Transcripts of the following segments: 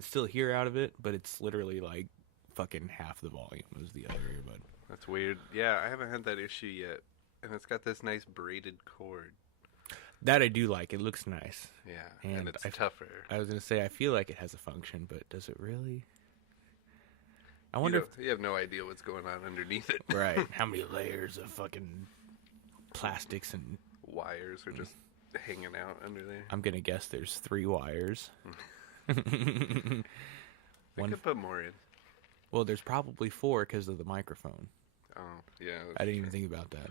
can still hear out of it, but it's literally like fucking half the volume as the other earbud. That's weird. Yeah, I haven't had that issue yet. And it's got this nice braided cord. That I do like. It looks nice. Yeah, and it's tougher. I was going to say, I feel like it has a function, but does it really? I wonder you have no idea what's going on underneath it. Right. How many layers of fucking plastics and wires are just hanging out under there. I'm going to guess there's 3 wires. We could put more in. Well, there's probably 4 because of the microphone. Oh, yeah. I didn't even think about that.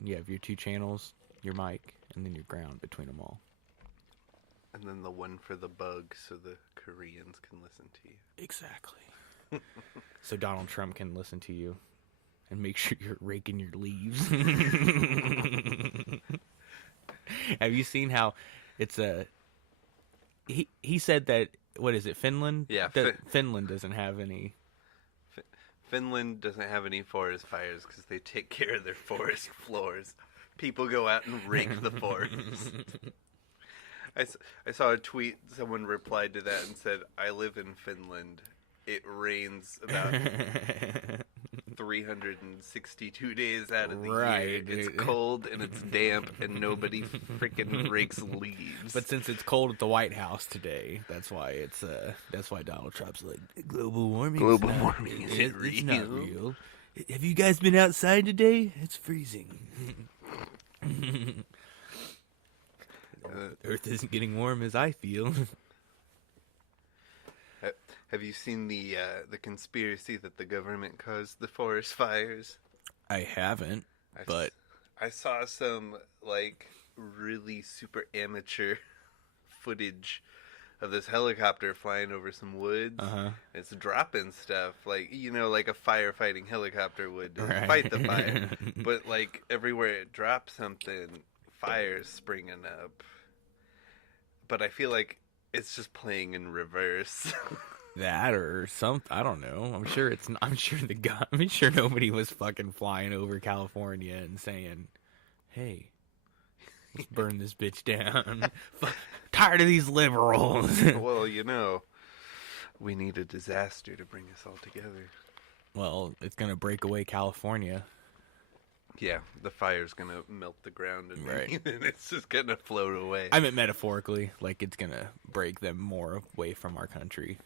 You have your 2 channels, your mic, and then your ground between them all. And then the one for the bug so the Koreans can listen to you. Exactly. So Donald Trump can listen to you and make sure you're raking your leaves. Have you seen how it's he said that, what is it, Finland? Yeah. Finland doesn't have any. Finland doesn't have any forest fires because they take care of their forest floors. People go out and rake the forest. I saw a tweet, someone replied to that and said, I live in Finland. It rains about 362 days out of the year. It's cold and it's damp and nobody freaking rakes leaves. But since it's cold at the White House today, that's why Donald Trump's like, global warming. Global warming is real. It's not real. Have you guys been outside today? It's freezing. Earth isn't getting warm as I feel. Have you seen the conspiracy that the government caused the forest fires? I haven't, but I saw some like really super amateur footage of this helicopter flying over some woods. It's dropping stuff like like a firefighting helicopter would fight the fire, but like everywhere it drops something, fire's springing up. But I feel like it's just playing in reverse. That or something, I don't know. I'm sure nobody was fucking flying over California and saying, "Hey, let's burn this bitch down." Tired of these liberals. Well, we need a disaster to bring us all together. Well, it's gonna break away California. Yeah, the fire's gonna melt the ground and it's just gonna float away. I meant metaphorically, like it's gonna break them more away from our country.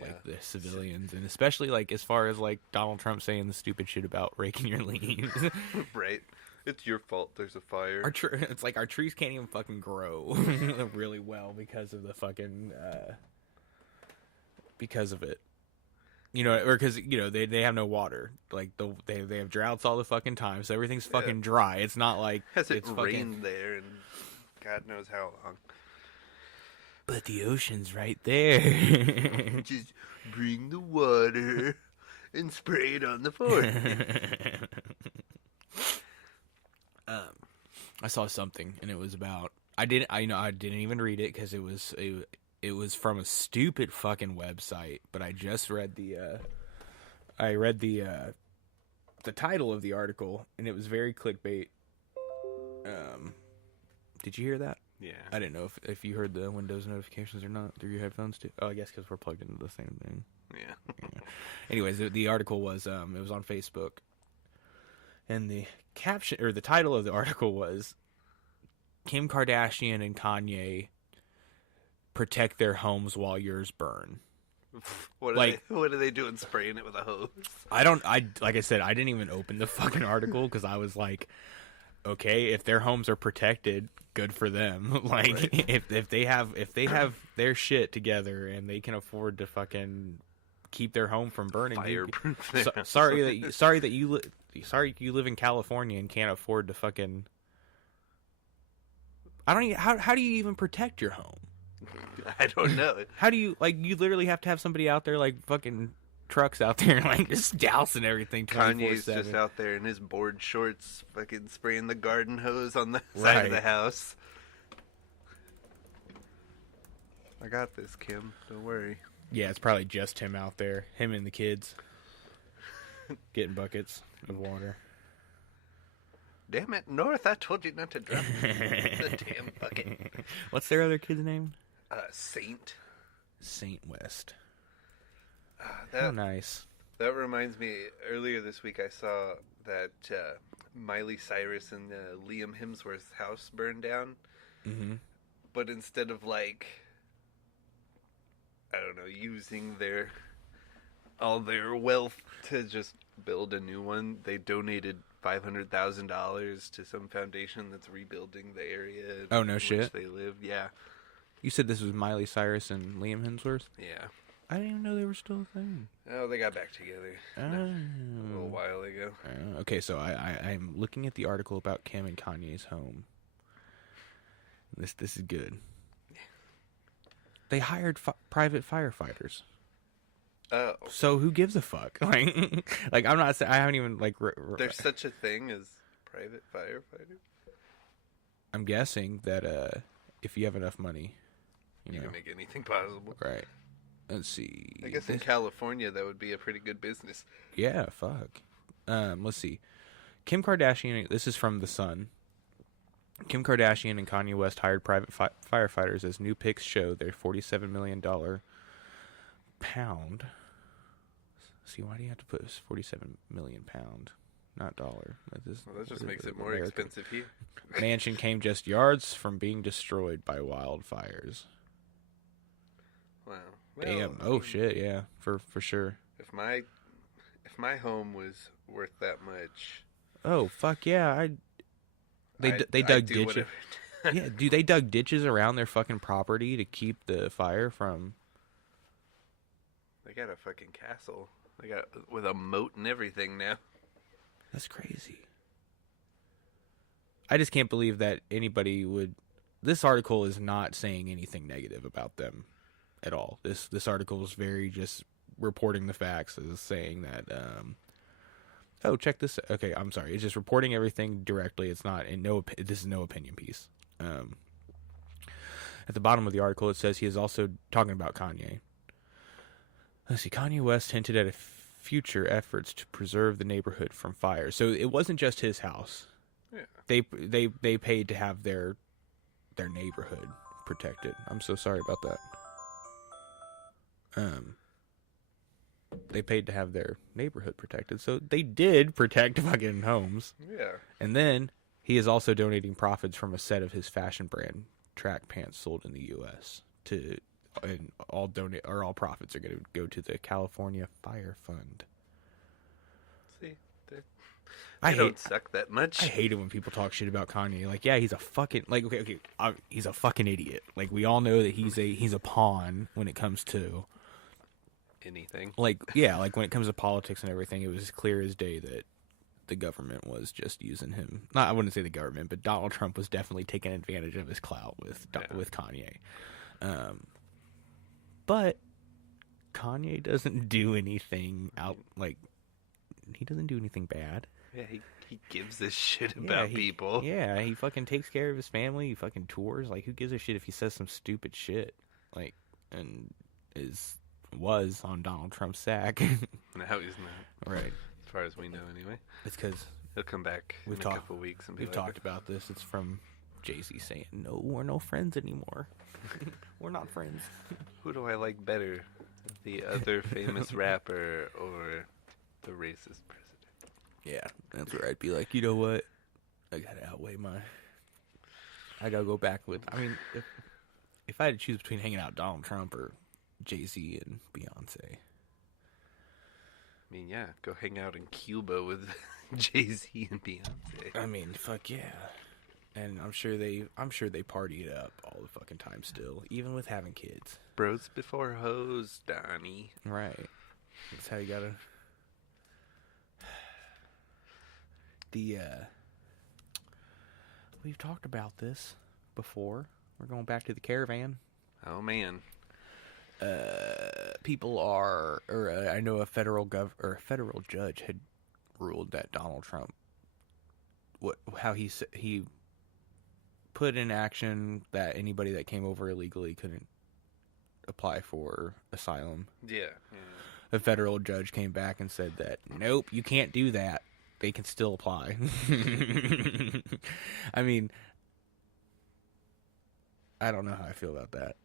Like the civilians, and especially like as far as like Donald Trump saying the stupid shit about raking your leaves. Right. It's your fault there's a fire. It's like our trees can't even fucking grow really well because of the fucking because of it. Or because they have no water. Like they have droughts all the fucking time, so everything's fucking dry. It's not like it's rained there and God knows how long. But the ocean's right there. Just bring the water and spray it on the forest. I saw something, and it was about. I didn't even read it because it was from a stupid fucking website. But I just read the title of the article, and it was very clickbait. Did you hear that? Yeah. I didn't know if you heard the Windows notifications or not through your headphones too. Oh, I guess because we're plugged into the same thing. Yeah. Anyways, the article was it was on Facebook, and the caption or the title of the article was Kim Kardashian and Kanye protect their homes while yours burn. What are they doing spraying it with a hose? Like I said, I didn't even open the fucking article because I was like, okay, if their homes are protected, good for them. Like right. if they have their shit together and they can afford to fucking keep their home from burning. Fireproof. Sorry you live in California and can't afford to fucking. How do you even protect your home? I don't know. How do you you literally have to have somebody out there like fucking trucks out there like just dousing everything 24/7. Kanye's just out there in his board shorts fucking spraying the garden hose on the side of the house. I got this, Kim. Don't worry. Yeah, it's probably just him out there. Him and the kids. Getting buckets of water. Damn it, North, I told you not to drop the damn bucket. What's their other kid's name? Saint West. How nice. That reminds me, earlier this week I saw that Miley Cyrus and Liam Hemsworth's house burned down. Mm-hmm. But instead of, like, I don't know, using all their wealth to just build a new one, they donated $500,000 to some foundation that's rebuilding the area. Oh, no in shit. which they live. Yeah. You said this was Miley Cyrus and Liam Hemsworth? Yeah. I didn't even know they were still a thing. Oh, they got back together a little while ago. Okay, so I'm looking at the article about Kim and Kanye's home. This is good. They hired private firefighters. Oh. So who gives a fuck? Like I'm not saying I haven't even like. There's such a thing as private firefighters. I'm guessing that if you have enough money, you can make anything possible. Right. Let's see. I guess in California that would be a pretty good business. Yeah, fuck. Let's see. Kim Kardashian. This is from The Sun. Kim Kardashian and Kanye West hired private firefighters as new pics show their $47 million pound. See, why do you have to put $47 million pound, not dollar? That just makes it more expensive here. Mansion came just yards from being destroyed by wildfires. Wow. Well, Damn. Oh shit. Yeah. For sure. If my home was worth that much. Oh fuck yeah. They dug ditches. Yeah, dude, they dug ditches around their fucking property to keep the fire from. They got a fucking castle. They got with a moat and everything now. That's crazy. I just can't believe that anybody would. This article is not saying anything negative about them at all. This article is very just reporting the facts, is saying that. Oh, check this. Okay, I'm sorry. It's just reporting everything directly. It's not. This is no opinion piece. At the bottom of the article, it says he is also talking about Kanye. Let's see. Kanye West hinted at future efforts to preserve the neighborhood from fire. So it wasn't just his house. Yeah. They paid to have their neighborhood protected. I'm so sorry about that. They paid to have their neighborhood protected, so they did protect fucking homes. Yeah. And then he is also donating profits from a set of his fashion brand track pants sold in the U.S. and all profits are going to go to the California Fire Fund. See, they don't suck that much. I hate it when people talk shit about Kanye. Like, yeah, he's a fucking he's a fucking idiot. Like, we all know that he's a pawn when it comes to anything. Like, yeah, like when it comes to politics and everything, it was clear as day that the government was just using him. I wouldn't say the government, but Donald Trump was definitely taking advantage of his clout with Kanye. But Kanye doesn't do anything he doesn't do anything bad. Yeah, he gives a shit about people. Yeah, he fucking takes care of his family. He fucking tours. Like, who gives a shit if he says some stupid shit? Like, and was on Donald Trump's sack. Now he's not. Right. As far as we know, anyway. It's because he'll come back in a couple weeks. We've talked about this. It's from Jay-Z saying, "No, we're no friends anymore. We're not friends." Who do I like better, the other famous rapper or the racist president? Yeah, that's where I'd be like, you know what? I gotta outweigh I gotta go back with. I mean, if I had to choose between hanging out with Donald Trump or Jay-Z and Beyonce. I mean, yeah, go hang out in Cuba with Jay-Z and Beyonce. I mean, fuck yeah. And I'm sure they party it up all the fucking time still, even with having kids. Bros before hoes, Donnie. Right. That's how you gotta. We've talked about this before. We're going back to the caravan. Oh man. People are, I know a federal judge had ruled that Donald Trump, how he put in action that anybody that came over illegally couldn't apply for asylum. Yeah. A federal judge came back and said that, nope, you can't do that. They can still apply. I mean, I don't know how I feel about that.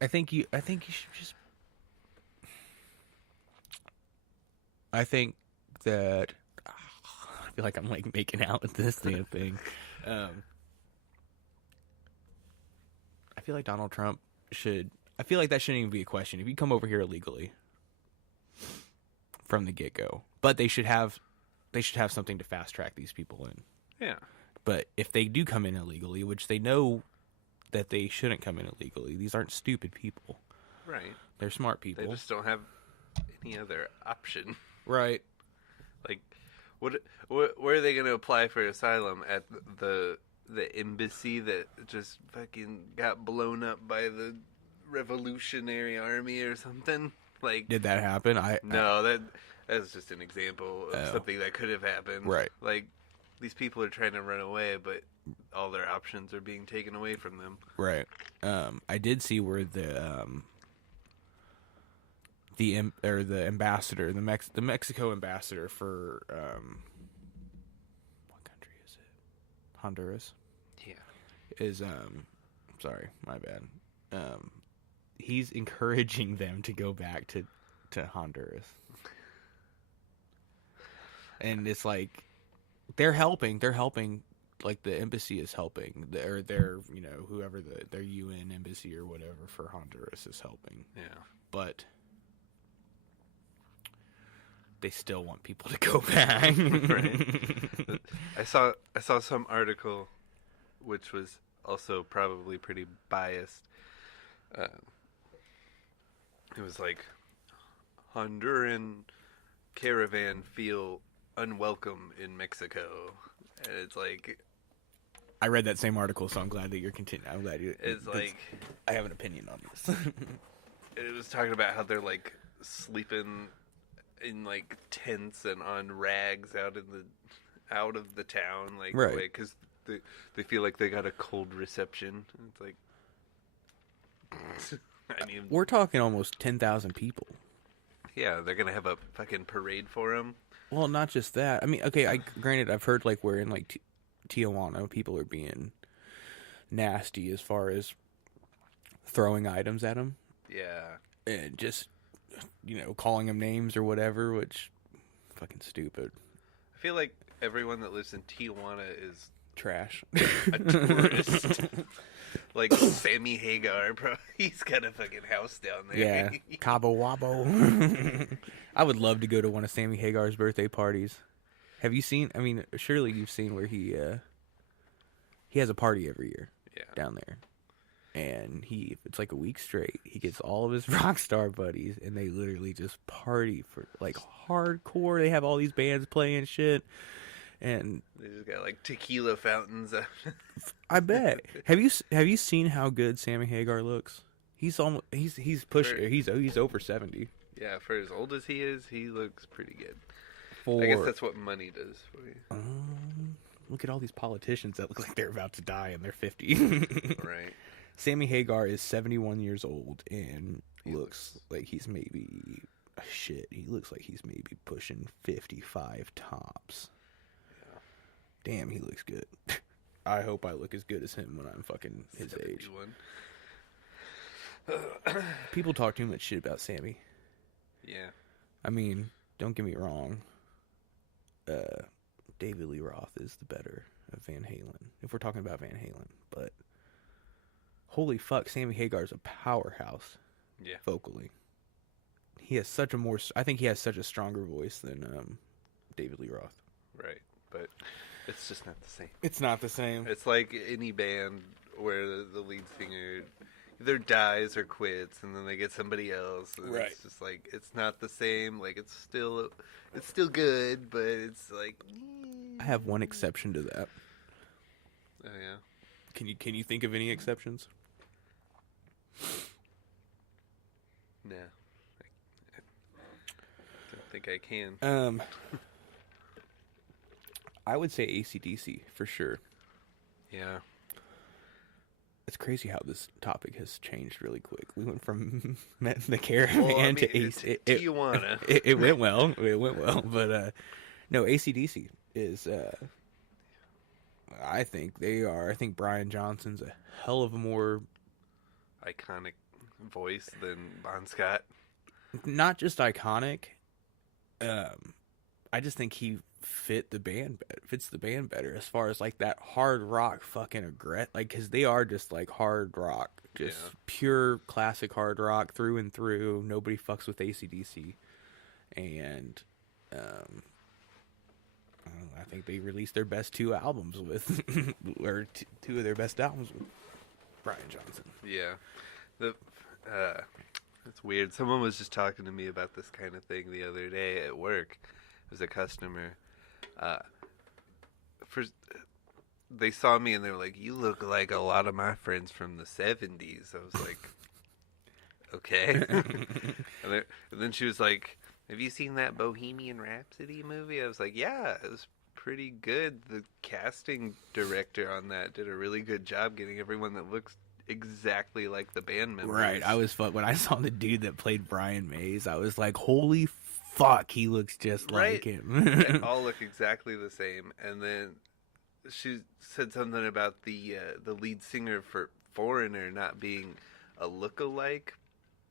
I think you should just. I think that I feel like I'm like making out with this damn thing. I feel like Donald Trump should. I feel like that shouldn't even be a question. If you come over here illegally from the get go, but they should have something to fast track these people in. Yeah. But if they do come in illegally, which they know that they shouldn't come in illegally, these aren't stupid people. Right. They're smart people. They just don't have any other option. Right. Like, where are they going to apply for asylum? At the embassy that just fucking got blown up by the Revolutionary Army or something? Like, did that happen? That's just an example of something that could have happened. Right. Like, these people are trying to run away, but all their options are being taken away from them. Right. I did see where the ambassador, the Mexico ambassador for what country is it? Honduras. Yeah. Is sorry, my bad. He's encouraging them to go back to Honduras. And it's like they're helping, like the embassy is helping, or their whoever their UN embassy or whatever for Honduras is helping. Yeah. But they still want people to go back. Right. I saw some article which was also probably pretty biased. It was like Honduran caravan feel unwelcome in Mexico, and it's like I read that same article, so I'm glad that you're continuing. I'm glad you. It's like I have an opinion on this. It was talking about how they're like sleeping in like tents and on rags out of the town, like right, because they feel like they got a cold reception. It's like, I mean, we're talking almost 10,000 people. Yeah, they're gonna have a fucking parade for them. Well, not just that. I mean, okay, granted, I've heard like where in like Tijuana, people are being nasty as far as throwing items at them. Yeah, and just calling them names or whatever, which fucking stupid. I feel like everyone that lives in Tijuana is trash. A tourist. Like Sammy Hagar, bro. He's got a fucking house down there. Yeah, Cabo Wabo. I would love to go to one of Sammy Hagar's birthday parties. Have you seen? I mean, surely you've seen where he has a party every year. Down there, and it's like a week straight. He gets all of his rock star buddies, and they literally just party for like hardcore. They have all these bands playing shit. And they just got like tequila fountains. I bet. Have you seen how good Sammy Hagar looks? He's almost he's pushing. He's over 70. Yeah, for as old as he is, he looks pretty good. I guess that's what money does for you. Look at all these politicians that look like they're about to die and they're 50. Right. Sammy Hagar is 71 years old and looks like he's maybe he looks like he's maybe pushing 55 tops. Damn, he looks good. I hope I look as good as him when I'm fucking his 71. Age. People talk too much shit about Sammy. Yeah. I mean, don't get me wrong. David Lee Roth is the better of Van Halen, if we're talking about Van Halen. But holy fuck, Sammy Hagar's a powerhouse. Yeah. Vocally. I think he has such a stronger voice than David Lee Roth. Right, but it's just not the same. It's not the same. It's like any band where the lead singer either dies or quits, and then they get somebody else. And right. It's just like it's not the same. Like it's still good, but it's like. I have one exception to that. Oh yeah. Can you think of any exceptions? No, I don't think I can. I would say ACDC for sure. Yeah. It's crazy how this topic has changed really quick. We went from the caravan to Tijuana. It went well. It went well. But no, ACDC is. I think they are. I think Brian Johnson's a hell of a more iconic voice than Bon Scott. Not just iconic. I just think he fits the band better as far as like that hard rock fucking like, because they are just like hard rock, just pure classic hard rock through and through. Nobody fucks with ACDC, and I think they released their best two albums with or two of their best albums with Brian Johnson. Yeah, it's weird. Someone was just talking to me about this kind of thing the other day at work. It was a customer. First, they saw me and they were like, "You look like a lot of my friends from the '70s." I was like, "Okay." and then she was like, "Have you seen that Bohemian Rhapsody movie?" I was like, "Yeah, it was pretty good. The casting director on that did a really good job getting everyone that looks exactly like the band members." Right. I was when I saw the dude that played Brian Mays, I was like, "Holy fuck, he looks just like him." They all look exactly the same. And then she said something about the lead singer for Foreigner not being a look-alike,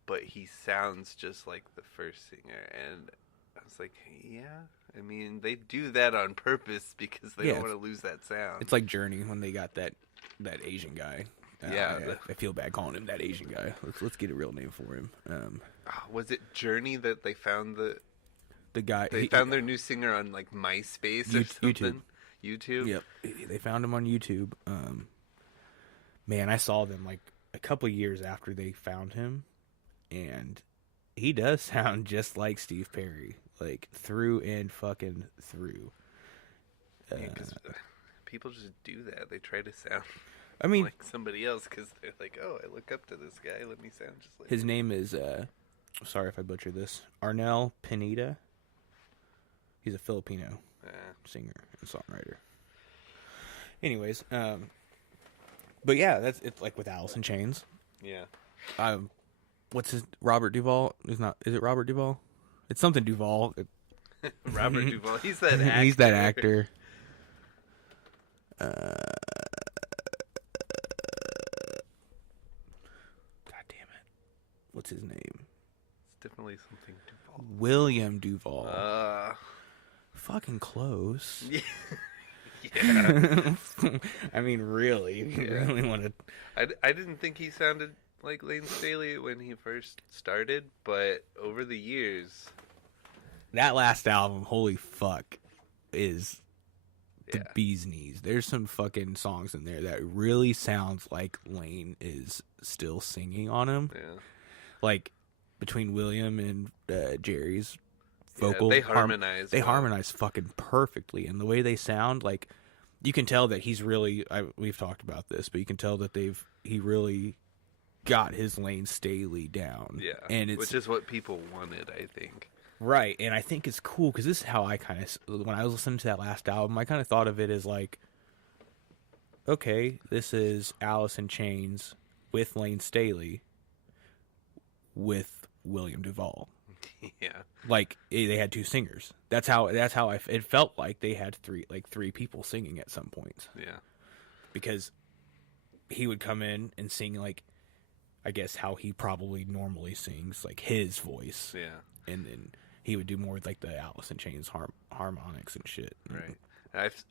but he sounds just like the first singer. And I was like, yeah, I mean, they do that on purpose because they don't want to lose that sound. It's like Journey when they got that Asian guy. I feel bad calling him that Asian guy. Let's get a real name for him. Was it Journey that they found the guy? They found their new singer on like MySpace or something. YouTube. Yep, they found him on YouTube. Man, I saw them like a couple years after they found him, and he does sound just like Steve Perry, like through and fucking through. Because people just do that. They try to sound, like somebody else because they're like, "Oh, I look up to this guy. Let me sound just like." His name is, sorry if I butcher this, Arnel Pineda. He's a Filipino singer and songwriter. Anyways, but yeah, it's like with Alice in Chains. Yeah. What's his Robert Duvall? Is it Robert Duvall? It's something Duvall. Robert Duvall. He's that actor. He's that actor. God damn it. What's his name? It's definitely something Duvall. William Duvall. Fucking close. Yeah. I mean, really? You really want to... I didn't think he sounded like Layne Staley when he first started, but over the years... That last album, holy fuck, is the bee's knees. There's some fucking songs in there that really sounds like Layne is still singing on them. Yeah. Like, between William and Jerry's vocal... they harmonize. They harmonize fucking perfectly. And the way they sound, like, you can tell that he's really... we've talked about this, but you can tell that he really got his Layne Staley down. Yeah, and which is what people wanted, I think. Right, and I think it's cool, because this is how I kind of... When I was listening to that last album, I kind of thought of it as like, okay, this is Alice in Chains with Layne Staley with William Duvall. Yeah. Like, they had two singers. That's how it felt like they had three people singing at some points. Yeah. Because he would come in and sing, like, I guess how he probably normally sings, like his voice. Yeah. And then he would do more with like the Alice in Chains harmonics and shit. Right.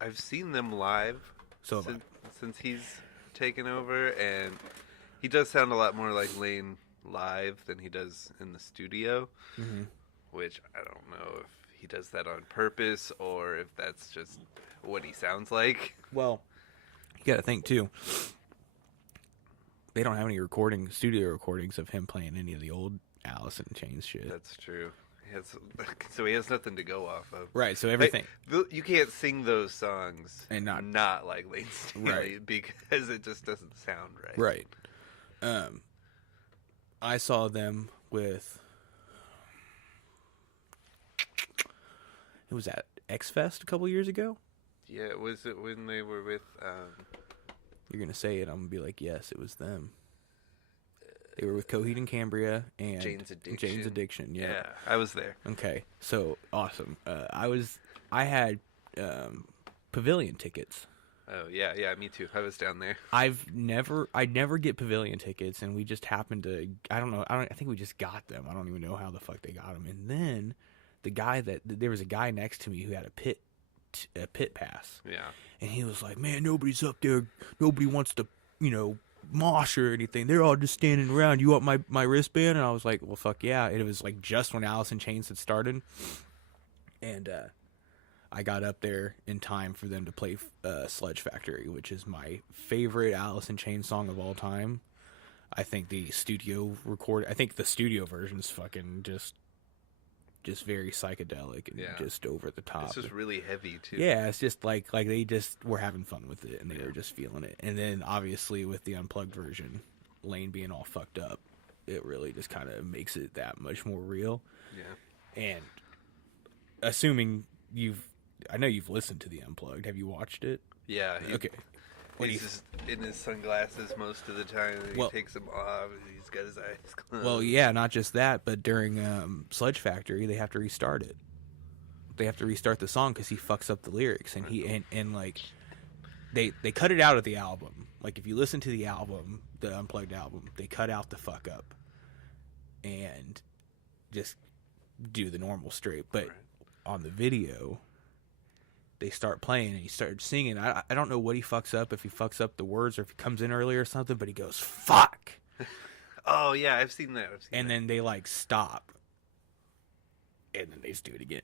I've seen them live since he's taken over, and he does sound a lot more like Layne live than he does in the studio, which I don't know if he does that on purpose or if that's just what he sounds like. Well, you got to think too. They don't have any studio recordings of him playing any of the old Alice in Chains shit. That's true. So he has nothing to go off of. Right, so everything... you can't sing those songs and not like Layne Staley, because it just doesn't sound right. Right. I saw them with... It was at X-Fest a couple years ago? Yeah, was it when they were with... You're going to say it, I'm going to be like, yes, it was them. They were with Coheed and Cambria and Jane's Addiction. Yeah, I was there. Okay, so awesome. I had pavilion tickets Oh yeah, me too. I was down there. I never get pavilion tickets, and we just happened to. I don't know. I think we just got them. I don't even know how the fuck they got them. And then there was a guy next to me who had a pit pass. Yeah. And he was like, "Man, nobody's up there. Nobody wants to, mosh or anything. They're all just standing around. You want my wristband?" And I was like, "Well, fuck yeah!" And it was like just when Alice in Chains had started, and I got up there in time for them to play Sludge Factory, which is my favorite Alice in Chains song of all time. I think the studio version is fucking just very psychedelic and just over the top. It's just really heavy too. Yeah, it's just like they just were having fun with it and they were just feeling it. And then obviously with the unplugged version, Layne being all fucked up, it really just kind of makes it that much more real. Yeah. And assuming I know you've listened to the Unplugged. Have you watched it? Yeah. Okay. He's just in his sunglasses most of the time. And he takes them off. And he's got his eyes closed. Well, yeah, not just that, but during Sludge Factory, they have to restart it. They have to restart the song because he fucks up the lyrics, and they cut it out of the album. Like if you listen to the album, the Unplugged album, they cut out the fuck up and just do the normal straight. But on the video, they start playing and he started singing. I don't know what he fucks up, if he fucks up the words or if he comes in early or something, but he goes, "Fuck." Oh, yeah, I've seen that. Then they like stop. And then they just do it again.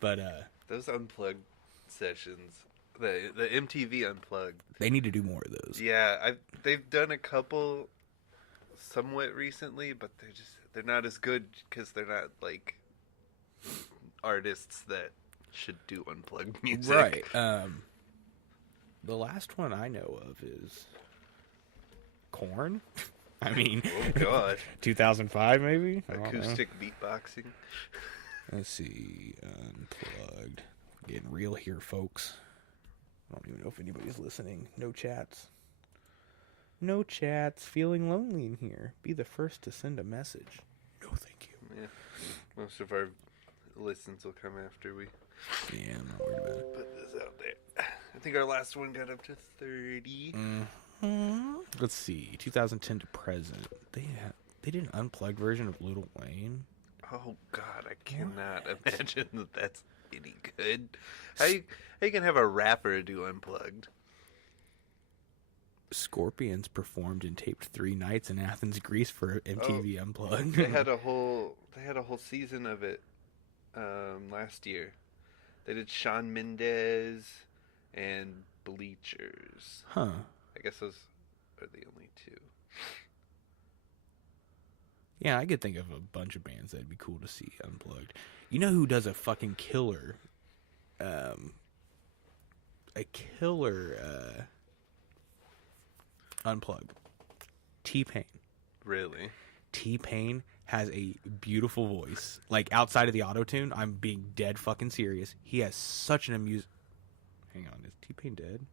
But those Unplugged sessions, the MTV Unplugged. They need to do more of those. Yeah, they've done a couple somewhat recently, but they're not as good because they're not like artists that should do unplugged music. Right. The last one I know of is Korn. I mean, oh god, 2005 maybe. Acoustic beatboxing. Let's see, Unplugged. We're getting real here, folks. I don't even know if anybody's listening. No chats. No chats. Feeling lonely in here. Be the first to send a message. No, thank you. Yeah, most of our listens will come after we. Yeah, I'm not worried about it. Put this out there. I think our last one got up to 30. Let's see, 2010 to present. They did an unplugged version of Lil Wayne. Oh God, I cannot imagine that that's any good. How you can have a rapper do unplugged? Scorpions performed and taped 3 nights in Athens, Greece for MTV Unplugged. They had a whole season of it last year. They did Shawn Mendes and Bleachers. Huh. I guess those are the only 2. Yeah, I could think of a bunch of bands that'd be cool to see unplugged. You know who does a fucking killer unplugged? T-Pain. Really? T-Pain has a beautiful voice. Like, outside of the auto-tune, I'm being dead fucking serious. He has such an Hang on, is T-Pain dead?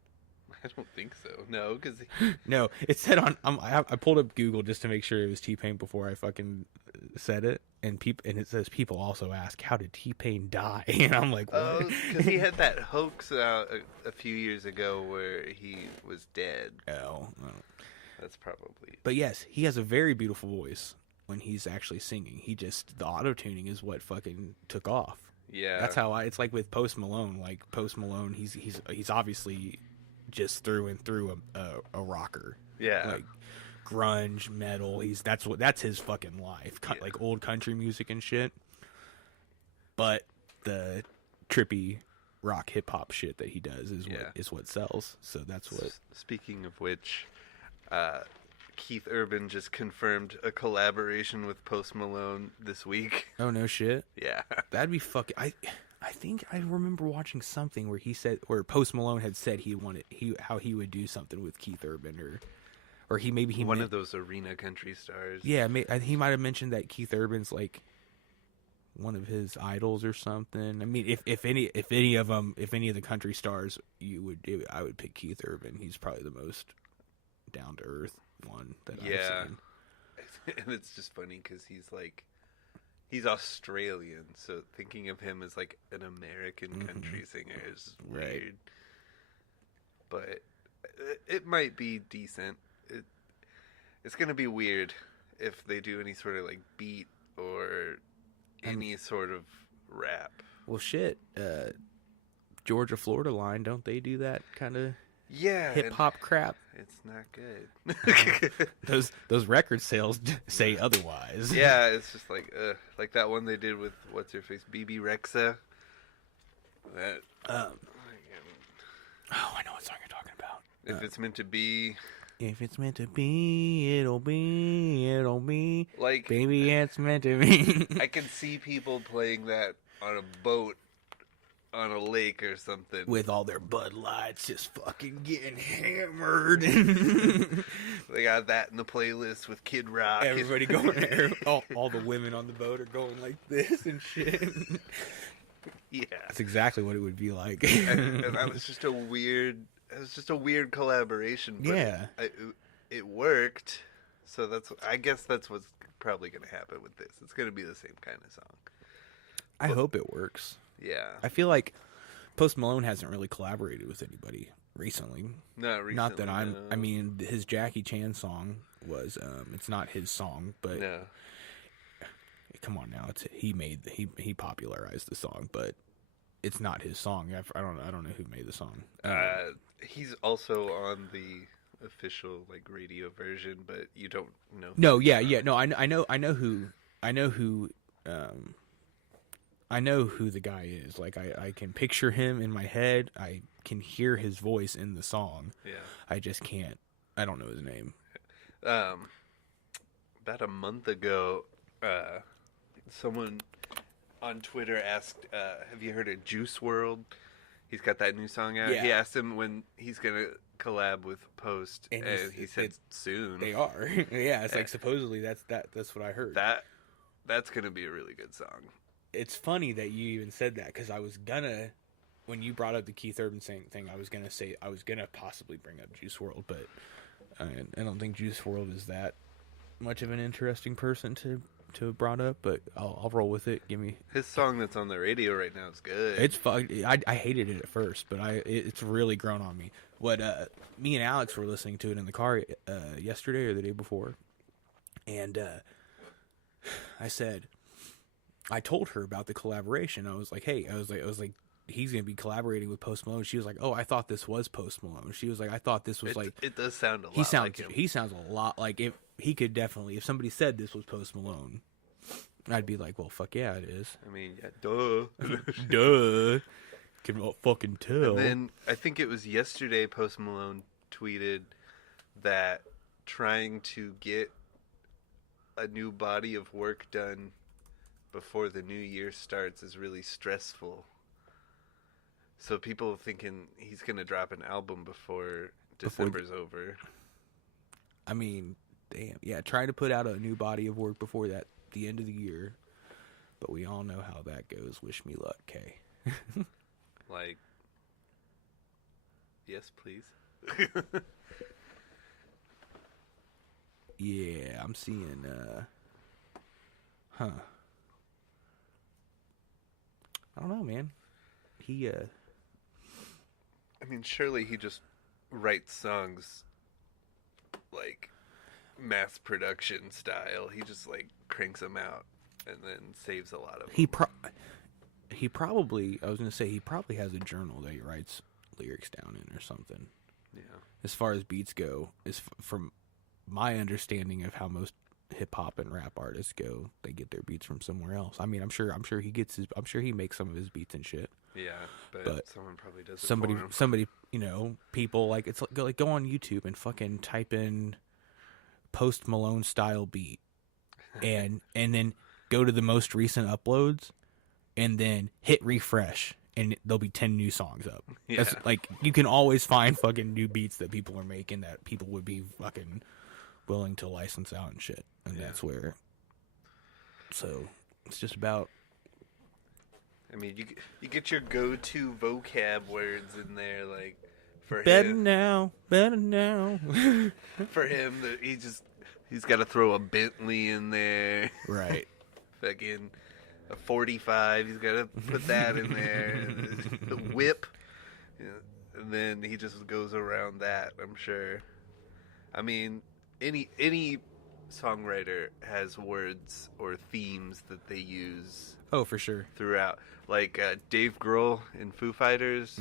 I don't think so. No, because no, it said on. I pulled up Google just to make sure it was T-Pain before I fucking said it, and it says people also ask, how did T-Pain die? And I'm like, what? Oh, because he had that hoax out a few years ago where he was dead. Oh, that's probably. But yes, he has a very beautiful voice when he's actually singing. The auto tuning is what fucking took off. Yeah, that's how it's like with Post Malone. Like Post Malone, he's obviously just through and through a rocker. Yeah, like grunge metal. That's his fucking life. Like old country music and shit. But the trippy rock hip hop shit that he does is what sells. So that's what. Speaking of which, Keith Urban just confirmed a collaboration with Post Malone this week. Oh no shit. Yeah, that'd be fucking. I think I remember watching something where Post Malone had said how he would do something with Keith Urban or he one of those arena country stars. Yeah, he might have mentioned that Keith Urban's like one of his idols or something. I mean, if any of the country stars I would pick Keith Urban. He's probably the most down to earth one that I've seen. And it's just funny because he's Australian, so thinking of him as like an American country singer is weird. but it might be decent. It's gonna be weird if they do any sort of like beat or any sort of rap. Well, shit. Georgia Florida Line, don't they do that kind of hip hop crap? It's not good. Those record sales say otherwise. Yeah, it's just like that one they did with what's her face, BB Rexa. That. Oh, I know what song you're talking about. If it's meant to be. If it's meant to be, it'll be. Like, baby, it's meant to be. I can see people playing that on a boat, on a lake or something. With all their Bud Lights just fucking getting hammered. They got that in the playlist with Kid Rock. Everybody going there. All the women on the boat are going like this and shit. Yeah. That's exactly what it would be like. and that was just a weird... It was just a weird collaboration. But yeah. It worked. So I guess that's what's probably going to happen with this. It's going to be the same kind of song. I hope it works. Yeah. I feel like Post Malone hasn't really collaborated with anybody recently. Not recently. Not that no. I mean, his Jackie Chan song was, it's not his song, but no. Come on now, he popularized the song, but it's not his song. I don't know who made the song. He's also on the official like radio version, but you don't know. No, yeah, no, I know who the guy is. Like I can picture him in my head. I can hear his voice in the song. Yeah. I just can't. I don't know his name. About a month ago, someone on Twitter asked, "Have you heard of Juice WRLD? He's got that new song out." Yeah. He asked him when he's gonna collab with Post, and he said soon. They are. Yeah, it's like supposedly that's what I heard. That's gonna be a really good song. It's funny that you even said that, because I was gonna, when you brought up the Keith Urban thing, I was gonna possibly bring up Juice WRLD, but I don't think Juice WRLD is that much of an interesting person to have brought up. But I'll roll with it. Give me his song that's on the radio right now is good. It's fun. I hated it at first, but it's really grown on me. What me and Alex were listening to it in the car yesterday or the day before, and I told her about the collaboration. I was like, hey, I was like, he's gonna be collaborating with Post Malone. She was like, oh, I thought this was Post Malone. She was like, I thought this was like. It does sound a lot like him. He sounds a lot like if he could definitely. If somebody said this was Post Malone, I'd be like, well, fuck yeah, it is. I mean, yeah, duh, duh. Can fucking tell. And then I think it was yesterday. Post Malone tweeted that trying to get a new body of work done before the new year starts is really stressful. So people thinking he's going to drop an album before December's over. I mean, damn. Yeah, try to put out a new body of work before the end of the year. But we all know how that goes. Wish me luck, Kay. Like, yes, please. Yeah, I'm seeing, I don't know, man. He, I mean, surely he just writes songs like mass production style. He just like cranks them out and then saves a lot of them. He probably, I was going to say, he probably has a journal that he writes lyrics down in or something. Yeah. As far as beats go, from my understanding of how most hip hop and rap artists go, they get their beats from somewhere else. I mean, I'm sure he makes some of his beats and shit. Yeah, but someone probably does it somebody, for him. Somebody, people like, it's like go on YouTube and fucking type in Post Malone style beat, and then go to the most recent uploads, and then hit refresh, and there'll be 10 new songs up. Yeah. That's like, you can always find fucking new beats that people are making that people would be fucking willing to license out and shit. And that's where, so it's just about, I mean, you get your go-to vocab words in there, like for better him. Better now. For him, he's got to throw a Bentley in there, right? Fucking a 45. He's got to put that in there. The whip. and then he just goes around that, I'm sure. I mean, any songwriter has words or themes that they use. Oh, for sure. Throughout. Like Dave Grohl in Foo Fighters,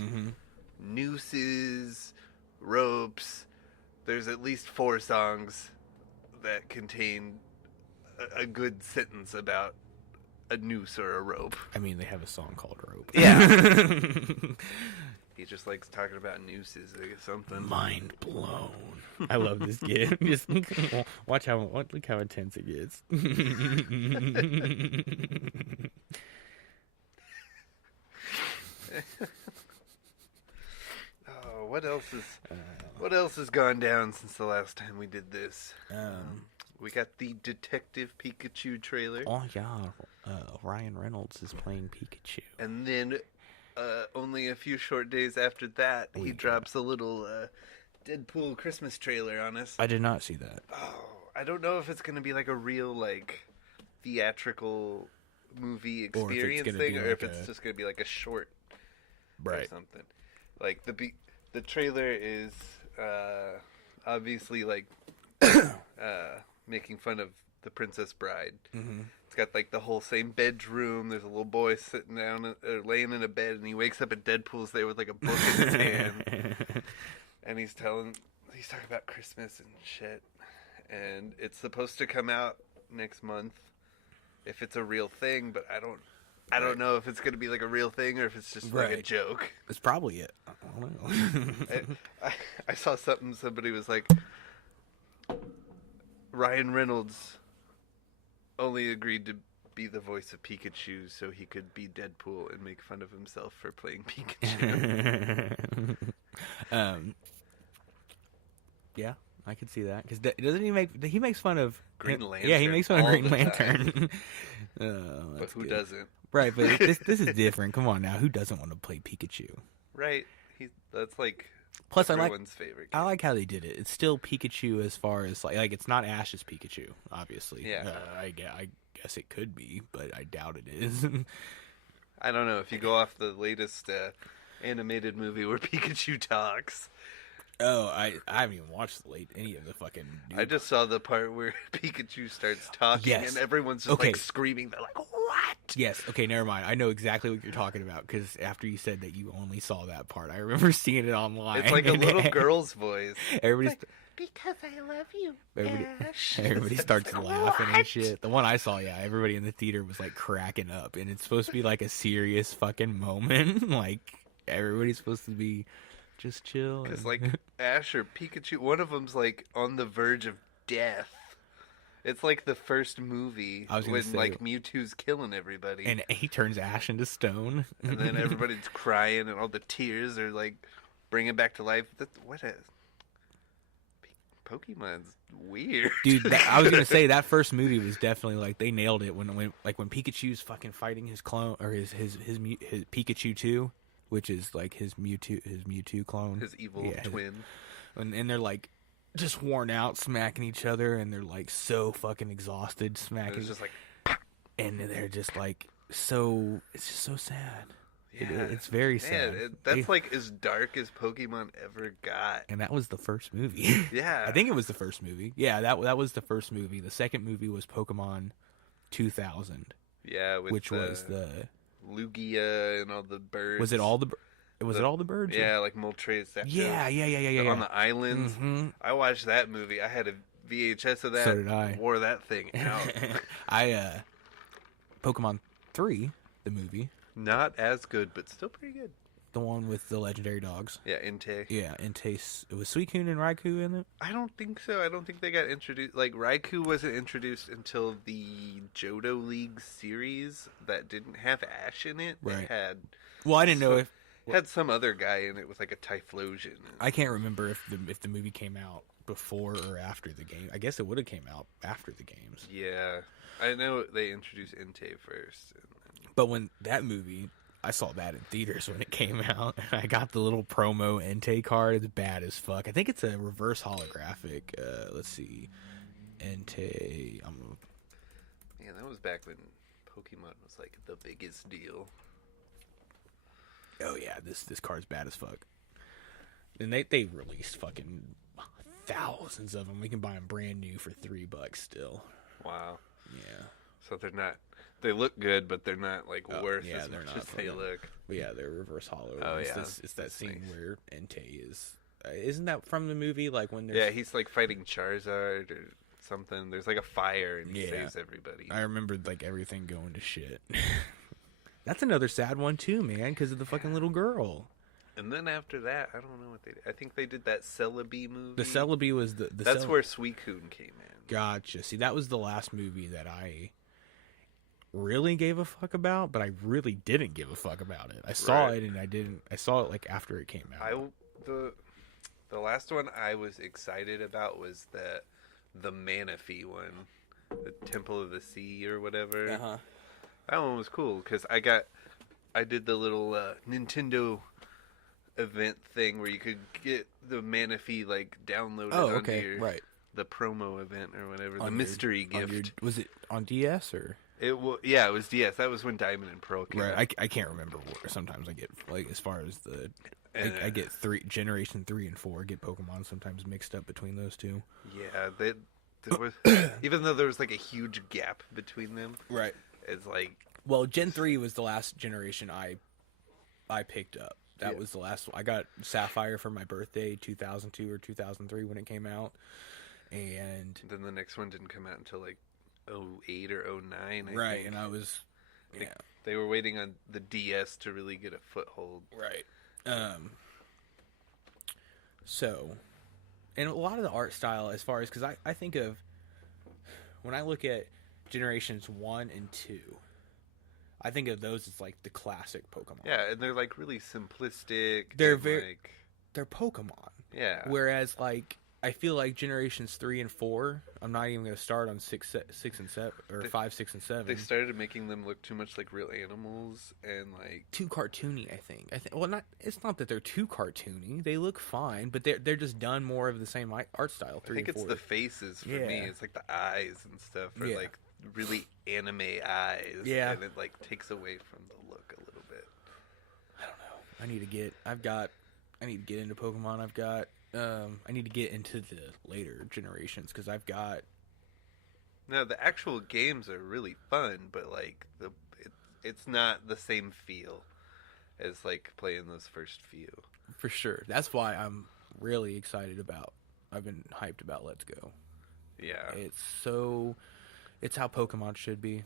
nooses, ropes. There's at least 4 songs that contain a good sentence about a noose or a rope. I mean, they have a song called Rope. Yeah. He just likes talking about nooses or something. Mind blown. I love this kid. Just look how intense it gets. Oh, what else has gone down since the last time we did this? We got the Detective Pikachu trailer. Oh yeah, Ryan Reynolds is playing Pikachu. And then, only a few short days after that, he drops a little Deadpool Christmas trailer on us. I did not see that. Oh, I don't know if it's going to be like a real theatrical movie experience thing, or if it's just going to be like a short, or something. Like the trailer is obviously like making fun of the Princess Bride. It's got like the whole same bedroom. There's a little boy sitting down or laying in a bed, and he wakes up and Deadpool's there with like a book in his hand, and he's talking about Christmas and shit. And it's supposed to come out next month if it's a real thing, but I don't know if it's going to be like a real thing or if it's just like a joke. It's probably it. I don't know. I saw somebody was like, Ryan Reynolds only agreed to be the voice of Pikachu so he could be Deadpool and make fun of himself for playing Pikachu. Yeah, I could see that. Because doesn't he makes fun of Green Lantern? Yeah, he makes fun of Green Lantern. But who doesn't? Right, but this is different. Come on now, who doesn't want to play Pikachu? Right, that's like plus everyone's favorite game. I like how they did it. It's still Pikachu as far as like it's not Ash's Pikachu, obviously. Yeah, I guess it could be, but I doubt it is. I don't know if you go off the latest animated movie where Pikachu talks. Oh, I haven't even watched any of the fucking. I just saw the part where Pikachu starts talking and everyone's just like screaming. They're like, "What?" Yes. Okay. Never mind. I know exactly what you're talking about because after you said that you only saw that part, I remember seeing it online. It's like a little girl's voice. Everybody's like, because I love you. Everybody starts laughing and shit. The one I saw, everybody in the theater was like cracking up, and it's supposed to be like a serious fucking moment. Like everybody's supposed to be just chill. Because like Ash or Pikachu, one of them's like on the verge of death. It's like the first movie when like Mewtwo's killing everybody, and he turns Ash into stone, and then everybody's crying, and all the tears are like bringing back to life. Pokemon's weird, dude. I was gonna say that first movie was definitely like they nailed it when Pikachu's fucking fighting his clone or his Pikachu 2, which is like his Mewtwo clone, his evil twin, and they're like just worn out, smacking each other, and they're like so fucking exhausted, smacking. It's just like, and they're just like so. It's just so sad. Yeah, it's very sad. That's like as dark as Pokemon ever got. And that was the first movie. Yeah, I think it was the first movie. Yeah, that was the first movie. The second movie was Pokemon 2000. Yeah, which was the Lugia and all the birds. Was it all the? Was it all the birds? Yeah, like Moltres. Yeah. On the islands. Mm-hmm. I watched that movie. I had a VHS of that. So did I. Wore that thing out. Pokemon 3, the movie. Not as good, but still pretty good. The one with the legendary dogs. Yeah, Entei. Yeah, Entei. It was Suicune and Raikou in it? I don't think so. I don't think they got introduced. Like, Raikou wasn't introduced until the Johto League series that didn't have Ash in it. Right. It had... Well, I didn't know if... had some other guy in it with like a Typhlosion. I can't remember if the movie came out before or after the game. I guess it would have came out after the games. Yeah. I know they introduced Entei first. But when that movie, I saw that in theaters when it came out, and I got the little promo Entei card. It's bad as fuck. I think it's a reverse holographic. Let's see. Entei. Man, that was back when Pokemon was like the biggest deal. Oh yeah, this card's bad as fuck. And they released fucking thousands of them. We can buy them brand new for $3 still. Wow. Yeah. So they're not. They look good, but they're not like worth as they're much not as they look. But yeah, they're reverse hollow. Oh it's yeah, it's that scene where Entei is. Isn't that from the movie? Like when there's... Yeah, he's like fighting Charizard or something. There's like a fire and he saves everybody. I remembered like everything going to shit. That's another sad one too, man, because of the fucking little girl. And then after that, I don't know what they did. I think they did that Celebi movie. The Celebi was the That's where Suicune came in. Gotcha. See, that was the last movie that I really gave a fuck about, but I really didn't give a fuck about it. I saw it and I didn't. I saw it like after it came out. The last one I was excited about was the Manaphy one, the Temple of the Sea or whatever. Uh-huh. That one was cool because I did the little Nintendo event thing where you could get the Manaphy like downloaded onto your the promo event or whatever, the mystery gift. Was it on DS or? It was DS. That was when Diamond and Pearl came out. I can't remember. Sometimes I get like as far as the I get generation 3 and 4. I get Pokemon sometimes mixed up between those two. Yeah, there was even though there was like a huge gap between them. Right. It's like Gen 3 was the last generation I picked up. That was the last one. I got Sapphire for my birthday, 2002 or 2003 when it came out, and then the next one didn't come out until like 08 or 09. I think. And I was, they were waiting on the DS to really get a foothold. Right. So, and a lot of the art style, as far as, because I think of, when I look at generations 1 and 2, I think of those as like the classic Pokemon. Yeah, and they're like really simplistic. They're they're Pokemon. Yeah. Whereas like, I feel like generations 3 and 4. I'm not even going to start on 6 and 7 or 5, 6, and 7. They started making them look too much like real animals and like too cartoony. I think. Well, not. It's not that they're too cartoony. They look fine, but they're just done more of the same art style. 3 I think and 4. It's the faces for me. It's like the eyes and stuff are like really anime eyes. Yeah, and it like takes away from the look a little bit. I don't know. I need to get into Pokemon. I need to get into the later generations because I've got. No, the actual games are really fun, but like it's not the same feel as like playing those first few. For sure, that's why I'm really excited about. I've been hyped about Let's Go. Yeah, it's how Pokemon should be.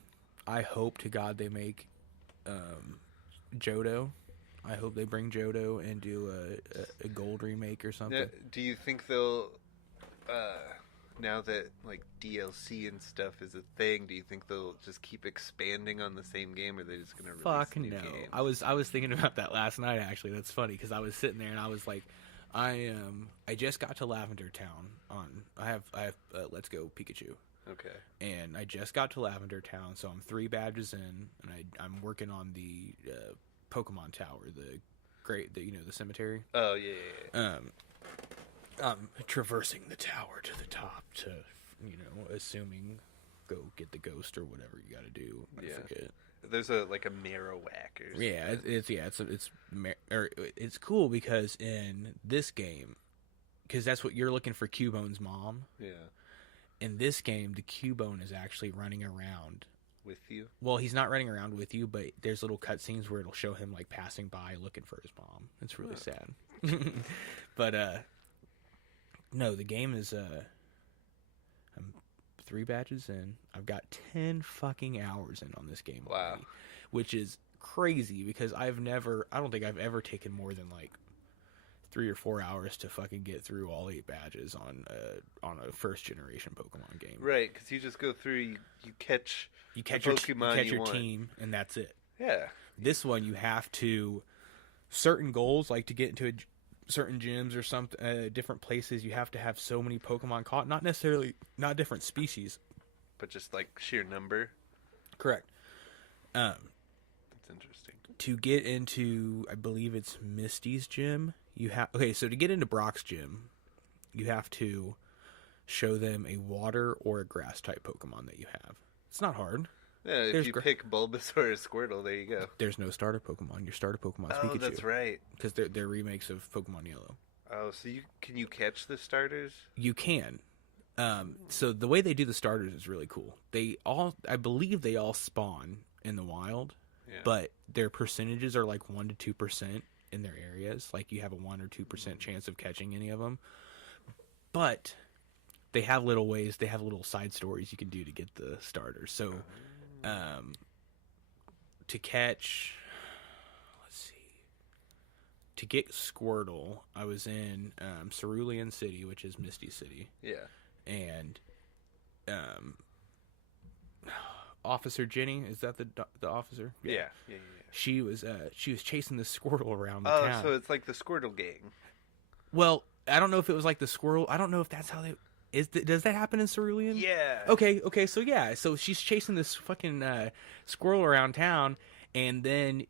I hope to God they make Johto. I hope they bring Johto and do a Gold remake or something. Now, do you think they'll, now that like DLC and stuff is a thing, do you think they'll just keep expanding on the same game, or are they just gonna release new games? I was thinking about that last night actually. That's funny because I was sitting there and I was like, I just got to Lavender Town I have Let's Go Pikachu. Okay. And I just got to Lavender Town, so I'm 3 badges in, and I'm working on the Pokemon Tower, the cemetery. Oh yeah. I'm traversing the tower to the top to, assuming go get the ghost or whatever you got to do. I forget. There's a Marowak or something. It's cool because in this game, because that's what you're looking for, Cubone's mom. Yeah. In this game, the Cubone is actually running around with you. Well, he's not running around with you, but there's little cutscenes where it'll show him like passing by looking for his mom. It's really sad. But no, the game is I'm 3 badges in. I've got 10 fucking hours in on this game already, which is crazy because I don't think I've ever taken more than like 3 or 4 hours to fucking get through all 8 badges on a first generation Pokemon game. Right, because you just go through, you catch your team, and that's it. Yeah. This one you have to certain goals, like to get into certain gyms or something, different places. You have to have so many Pokemon caught, not different species, but just like sheer number. Correct. That's interesting. To get into, I believe it's Misty's gym. So to get into Brock's gym, you have to show them a water or a grass type Pokemon that you have. It's not hard. Yeah, if you pick Bulbasaur or Squirtle, there you go. There's no starter Pokemon. Your starter Pokemon is Pikachu. Oh, that's right. Because they're remakes of Pokemon Yellow. Oh, so can you catch the starters? You can. So the way they do the starters is really cool. I believe they all spawn in the wild, but their percentages are like 1 to 2% in their areas. Like you have a 1 or 2% chance of catching any of them. But they have little ways. They have little side stories you can do to get the starters. So, to catch, let's see, to get Squirtle, I was in Cerulean City, which is Misty City. Yeah. And Officer Jenny, is that the officer? Yeah. She was chasing the Squirtle around the town. Oh, so it's like the Squirtle gang. Well, I don't know if it was like the squirrel. I don't know if that's how does that happen in Cerulean? Yeah. Okay, so she's chasing this fucking squirrel around town, and then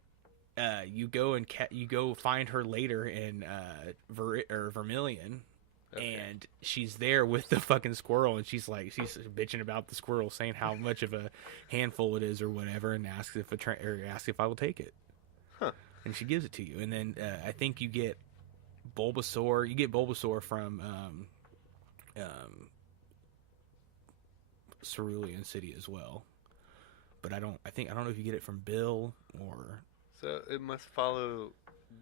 you go find her later in Vermilion. Okay. And she's there with the fucking squirrel, and she's bitching about the squirrel, saying how much of a handful it is or whatever, and asks if I will take it. Huh. And she gives it to you, and then I think you get Bulbasaur. You get Bulbasaur from Cerulean City as well, but I don't know if you get it from Bill or. So it must follow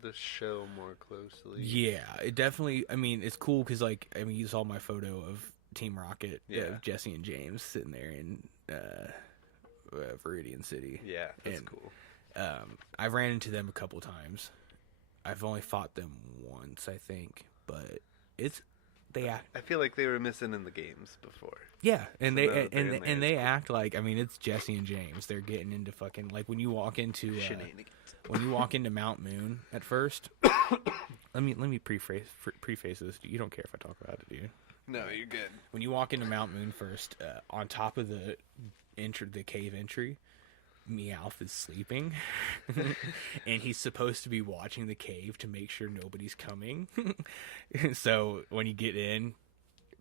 the show more closely. Yeah, it definitely. I mean, it's cool because you saw my photo of Team Rocket, of Jesse and James sitting there in Viridian City. Yeah, that's cool. I ran into them a couple times. I've only fought them once, I think, but I feel like they were missing in the games before. Yeah, and they act like, I mean, it's Jesse and James. They're getting into fucking, like, when you walk into shenanigans. When you walk into Mount Moon at first. let me preface this. You don't care if I talk about it, do you? No, you're good. When you walk into Mount Moon first, on top of the cave entry, Meowth is sleeping, and he's supposed to be watching the cave to make sure nobody's coming. So when you get in,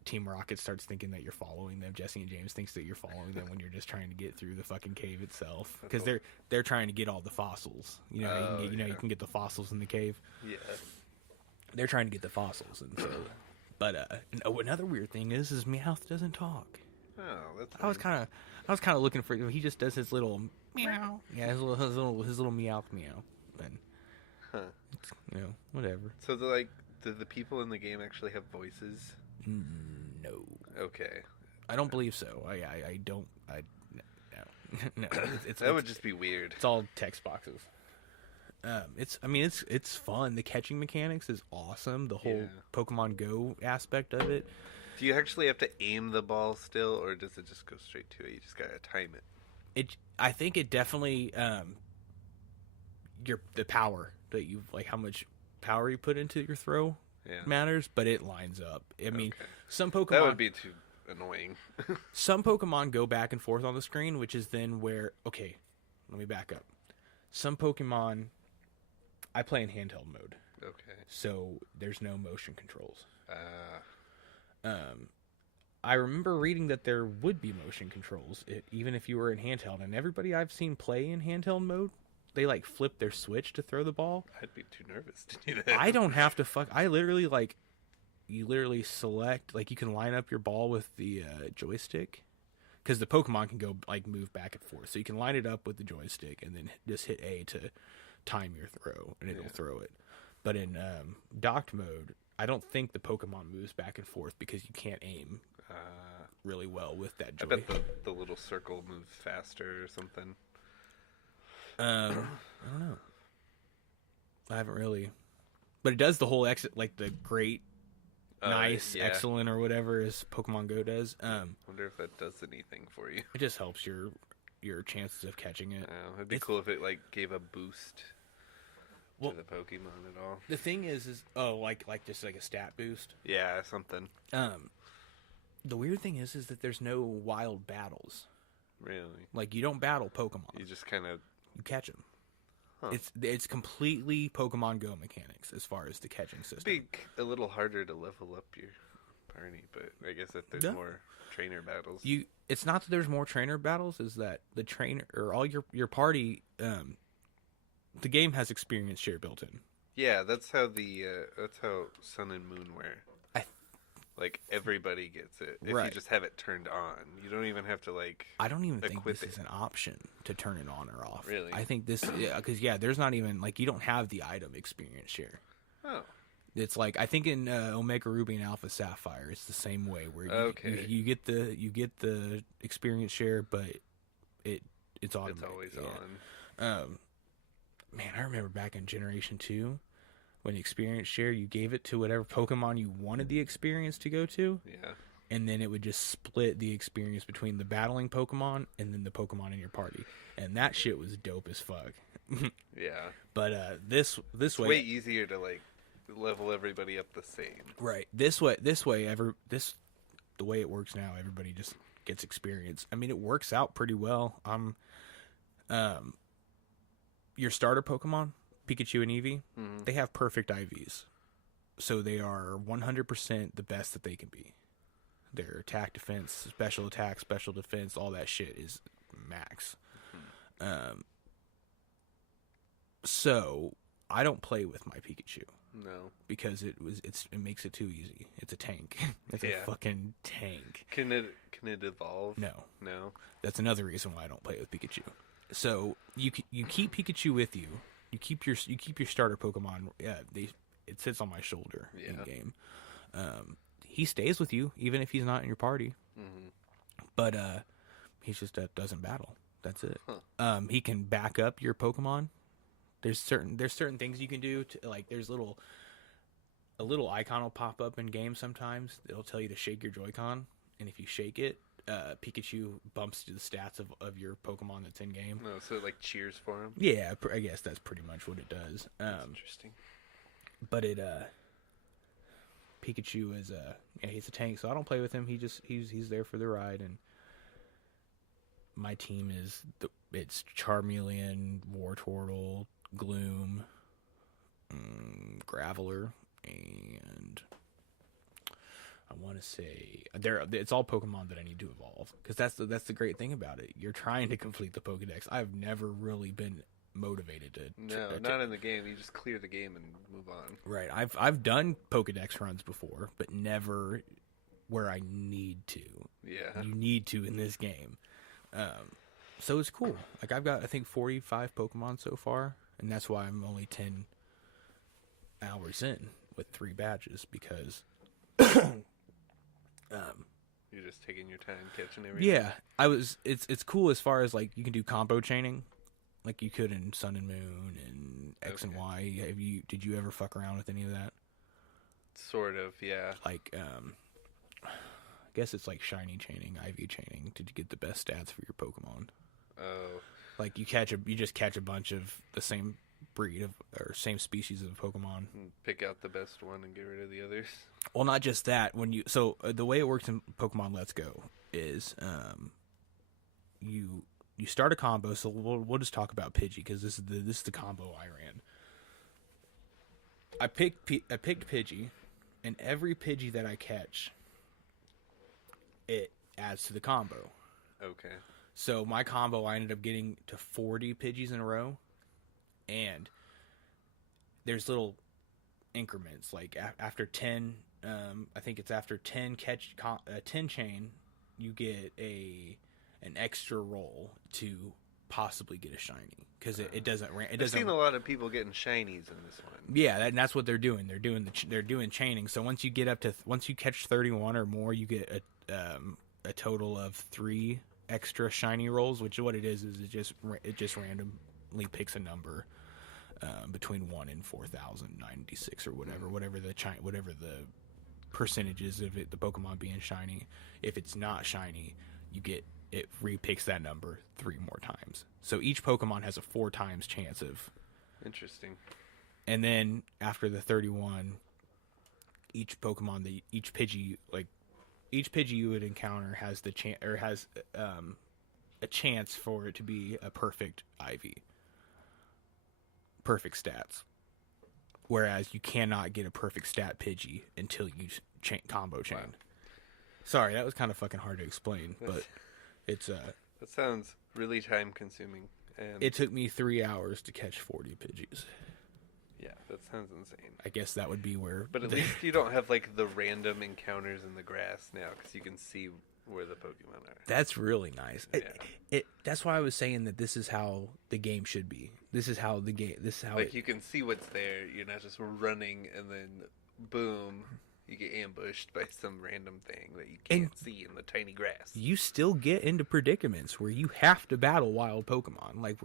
Team Rocket starts thinking that you're following them. Jesse and James thinks that you're following them when you're just trying to get through the fucking cave itself, because they're trying to get all the fossils. You can get the fossils in the cave. Yeah, they're trying to get the fossils, and so. But another weird thing is Meowth doesn't talk. Oh, that's. I was kind of looking for. He just does his little meow. Yeah, his little meow meow. And it's, whatever. So do the people in the game actually have voices? No. Okay. I don't believe so. I don't. No. That would just be weird. It's all text boxes. It's fun. The catching mechanics is awesome. The whole Pokemon Go aspect of it. Do you actually have to aim the ball still, or does it just go straight to it? You just gotta time it. I think it definitely the power that you how much power you put into your throw matters, but it lines up. I mean, some Pokemon that would be too annoying. Some Pokemon go back and forth on the screen, which is then where let me back up. Some Pokemon I play in handheld mode. Okay. So there's no motion controls. I remember reading that there would be motion controls, even if you were in handheld. And everybody I've seen play in handheld mode, they flip their switch to throw the ball. I'd be too nervous to do that. I don't have to I literally you literally select, you can line up your ball with the joystick, because the Pokemon can go move back and forth. So you can line it up with the joystick and then just hit A to time your throw, and it'll throw it. But in docked mode, I don't think the Pokemon moves back and forth because you can't aim really well with that joy. I bet the little circle moves faster or something. I don't know. I haven't really. But it does the whole exit, the great, nice, excellent, or whatever as Pokemon Go does. Wonder if that does anything for you. It just helps your chances of catching it. It'd be cool if it gave a boost to the Pokemon at all. The thing is just a stat boost. Yeah, something. The weird thing is that there's no wild battles. Really? You don't battle Pokemon. You just kind of you catch them. Huh. It's completely Pokemon Go mechanics as far as the catching system. It'd be a little harder to level up your party, but I guess if there's more trainer battles. It's not that there's more trainer battles, is that the trainer or all your party the game has experience share built in. Yeah, that's how Sun and Moon wear. Like, everybody gets it. If you just have it turned on. You don't even have to, like, I don't even think this is an option to turn it on or off. Really? I think this... Because, there's not even... Like, you don't have the item experience share. Oh. It's like... I think in Omega Ruby and Alpha Sapphire, it's the same way, where you get the experience share, but it's automatic. It's always on. Man, I remember back in Generation 2... when experience share, you gave it to whatever Pokemon you wanted the experience to go to. Yeah. And then it would just split the experience between the battling Pokemon and then the Pokemon in your party. And that shit was dope as fuck. Yeah. But this way... way easier to, like, level everybody up the same. Right. This way, the way it works now, everybody just gets experience. I mean, it works out pretty well. Your starter Pokemon... Pikachu and Eevee, they have perfect IVs. So they are 100% the best that they can be. Their attack, defense, special attack, special defense, all that shit is max. So I don't play with my Pikachu. No. Because it makes it too easy. It's a tank. It's a fucking tank. Can it evolve? No. No. That's another reason why I don't play with Pikachu. So you keep Pikachu with you. You keep your starter Pokemon. Yeah, it sits on my shoulder in game. He stays with you even if he's not in your party. Mm-hmm. But he just doesn't battle. That's it. Huh. He can back up your Pokemon. There's certain things you can do to, like, there's a little icon will pop up in game sometimes. It'll tell you to shake your Joy-Con, and if you shake it, Pikachu bumps to the stats of your Pokemon that's in game. Oh, so it, like, cheers for him? Yeah, I guess that's pretty much what it does. That's interesting. But Pikachu is he's a tank, so I don't play with him. He's there for the ride, and my team it's Charmeleon, Wartortle, Gloom, Graveler, and I want to say it's all Pokemon that I need to evolve, because that's the great thing about it. You're trying to complete the Pokedex. I've never really been motivated to not in the game. You just clear the game and move on. Right. I've done Pokedex runs before, but never where I need to. Yeah. You need to in this game. So it's cool. Like, I've got, I think, 45 Pokemon so far, and that's why I'm only 10 hours in with 3 badges, because you're just taking your time catching everything. Yeah, it's cool as far as, like, you can do combo chaining like you could in Sun and Moon and X and Y. Did you ever fuck around with any of that? Sort of, yeah. Like, I guess it's like shiny chaining, IV chaining to get the best stats for your Pokemon. Oh. Like, you just catch a bunch of the same breed or same species of Pokemon. Pick out the best one and get rid of the others. Well, not just that. So the way it works in Pokemon Let's Go is you start a combo. So we'll just talk about Pidgey, because this is the combo I ran. I picked Pidgey, and every Pidgey that I catch, it adds to the combo. Okay. So my combo, I ended up getting to 40 Pidgeys in a row, and there's little increments. Like after 10, I think it's after 10 10 chain, you get an extra roll to possibly get a shiny, because it doesn't. I've seen a lot of people getting shinies in this one. Yeah, and that's what they're doing. They're doing chaining. So once you catch 31 or more, you get a total of 3 extra shiny rolls. Which what it is it just randomly picks a number between 1 and 4,096 or whatever the percentages of it, the Pokemon being shiny. If it's not shiny, it repicks that number 3 more times. So each Pokemon has a 4 times chance of. Interesting. And then after the 31, each Pidgey you would encounter has a chance for it to be a perfect IV. Perfect stats. Whereas you cannot get a perfect stat Pidgey until you combo chain. Wow. Sorry, that was kind of fucking hard to explain, but it's that sounds really time consuming. And it took me 3 hours to catch 40 Pidgeys. Yeah, that sounds insane. I guess that would be where... But at least you don't have, like, the random encounters in the grass now, because you can see where the Pokemon are. That's really nice. Yeah. That's why I was saying that this is how the game should be. This is how the game... This is how Like, you can see what's there. You're not just running, and then, boom, you get ambushed by some random thing that you can't see in the tiny grass. You still get into predicaments where you have to battle wild Pokemon, like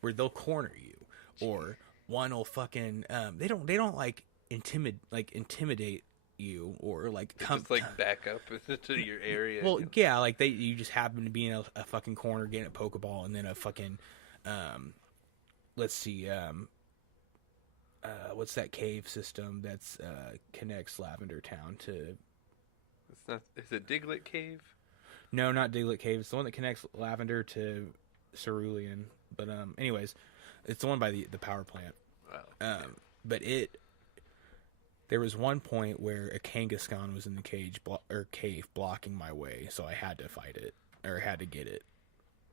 where they'll corner you, or one will fucking they don't like intimidate you, or like just like back up to your area. Well, yeah, like you just happen to be in a fucking corner getting a Pokeball, and then a fucking let's see, what's that cave system that's connects Lavender Town to? It's not. Is it Diglett Cave? No, not Diglett Cave. It's the one that connects Lavender to Cerulean. But anyways, it's the one by the power plant. Wow. But there was one point where a Kangaskhan was in the cave blocking my way, so I had to fight it, or had to get it.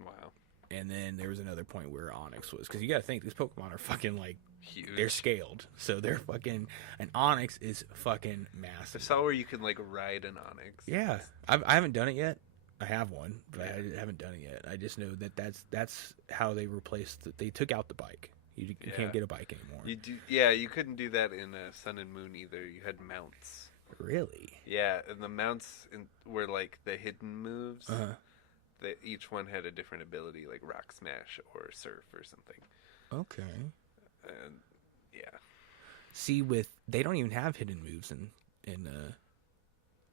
Wow. And then there was another point where Onyx was, because you gotta think, these Pokemon are fucking, like, huge. They're scaled, so they're fucking, and Onyx is fucking massive. I saw where you can, like, ride an Onyx. Yeah. I haven't done it yet. I have one, but I haven't done it yet. I just know that that's how they replaced they took out the bike. You can't get a bike anymore. You couldn't do that in Sun and Moon either. You had mounts. Really? Yeah, and the mounts were like the hidden moves. That each one had a different ability, like Rock Smash or Surf or something. Okay. And yeah. See, they don't even have hidden moves in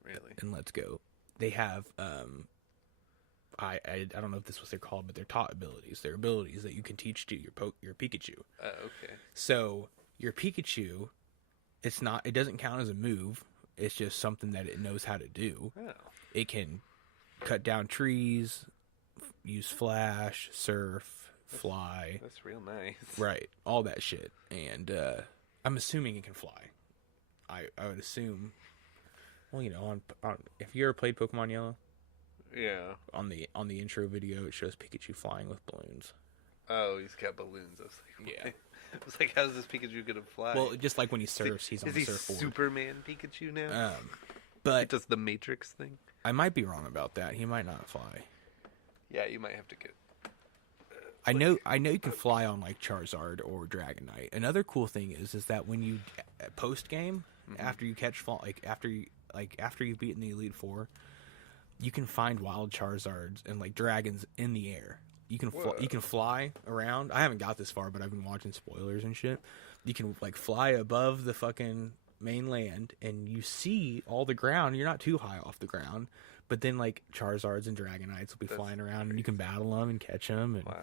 really in Let's Go. They have I don't know if this is what they're called, but they're taught abilities. They're abilities that you can teach to your Pikachu. Okay. So your Pikachu, it doesn't count as a move. It's just something that it knows how to do. Oh. It can cut down trees, use Flash, Surf, Fly. That's real nice. Right, all that shit. And I'm assuming it can fly. I would assume. Well, you know, on if you ever played Pokemon Yellow. Yeah. On the intro video, it shows Pikachu flying with balloons. Oh, he's got balloons. I was like, yeah. I was like, how's this Pikachu gonna fly? Well, just like when he surfs, he's on the surfboard. Is he Superman Pikachu now? But it does the Matrix thing. I might be wrong about that. He might not fly. Yeah, you might have to get. I know you can fly on like Charizard or Dragonite. Another cool thing is that when you post game, after you catch after you've beaten the Elite Four, you can find wild Charizards and like dragons in the air. You can fly around. I haven't got this far, but I've been watching spoilers and shit. You can like fly above the fucking main land, and you see all the ground. You're not too high off the ground, but then like Charizards and Dragonites will be flying around, crazy. And you can battle them and catch them. And wow,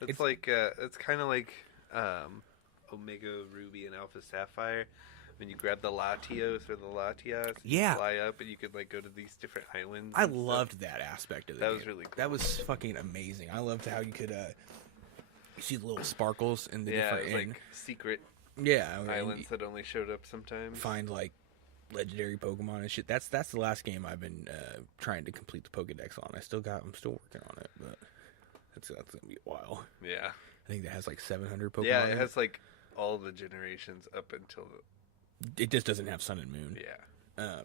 it's like it's kind of like Omega Ruby and Alpha Sapphire. When you grab the Latios or the Latias, you fly up and you could like go to these different islands. I loved that aspect of it. That was really cool. That was fucking amazing. I loved how you could you see the little sparkles in the different like secret islands that only showed up sometimes. Find like legendary Pokemon and shit. That's the last game I've been trying to complete the Pokedex on. I'm still working on it, but that's gonna be a while. Yeah, I think that has like 700 Pokemon. Yeah, it has like all the generations up until it just doesn't have Sun and Moon. Yeah.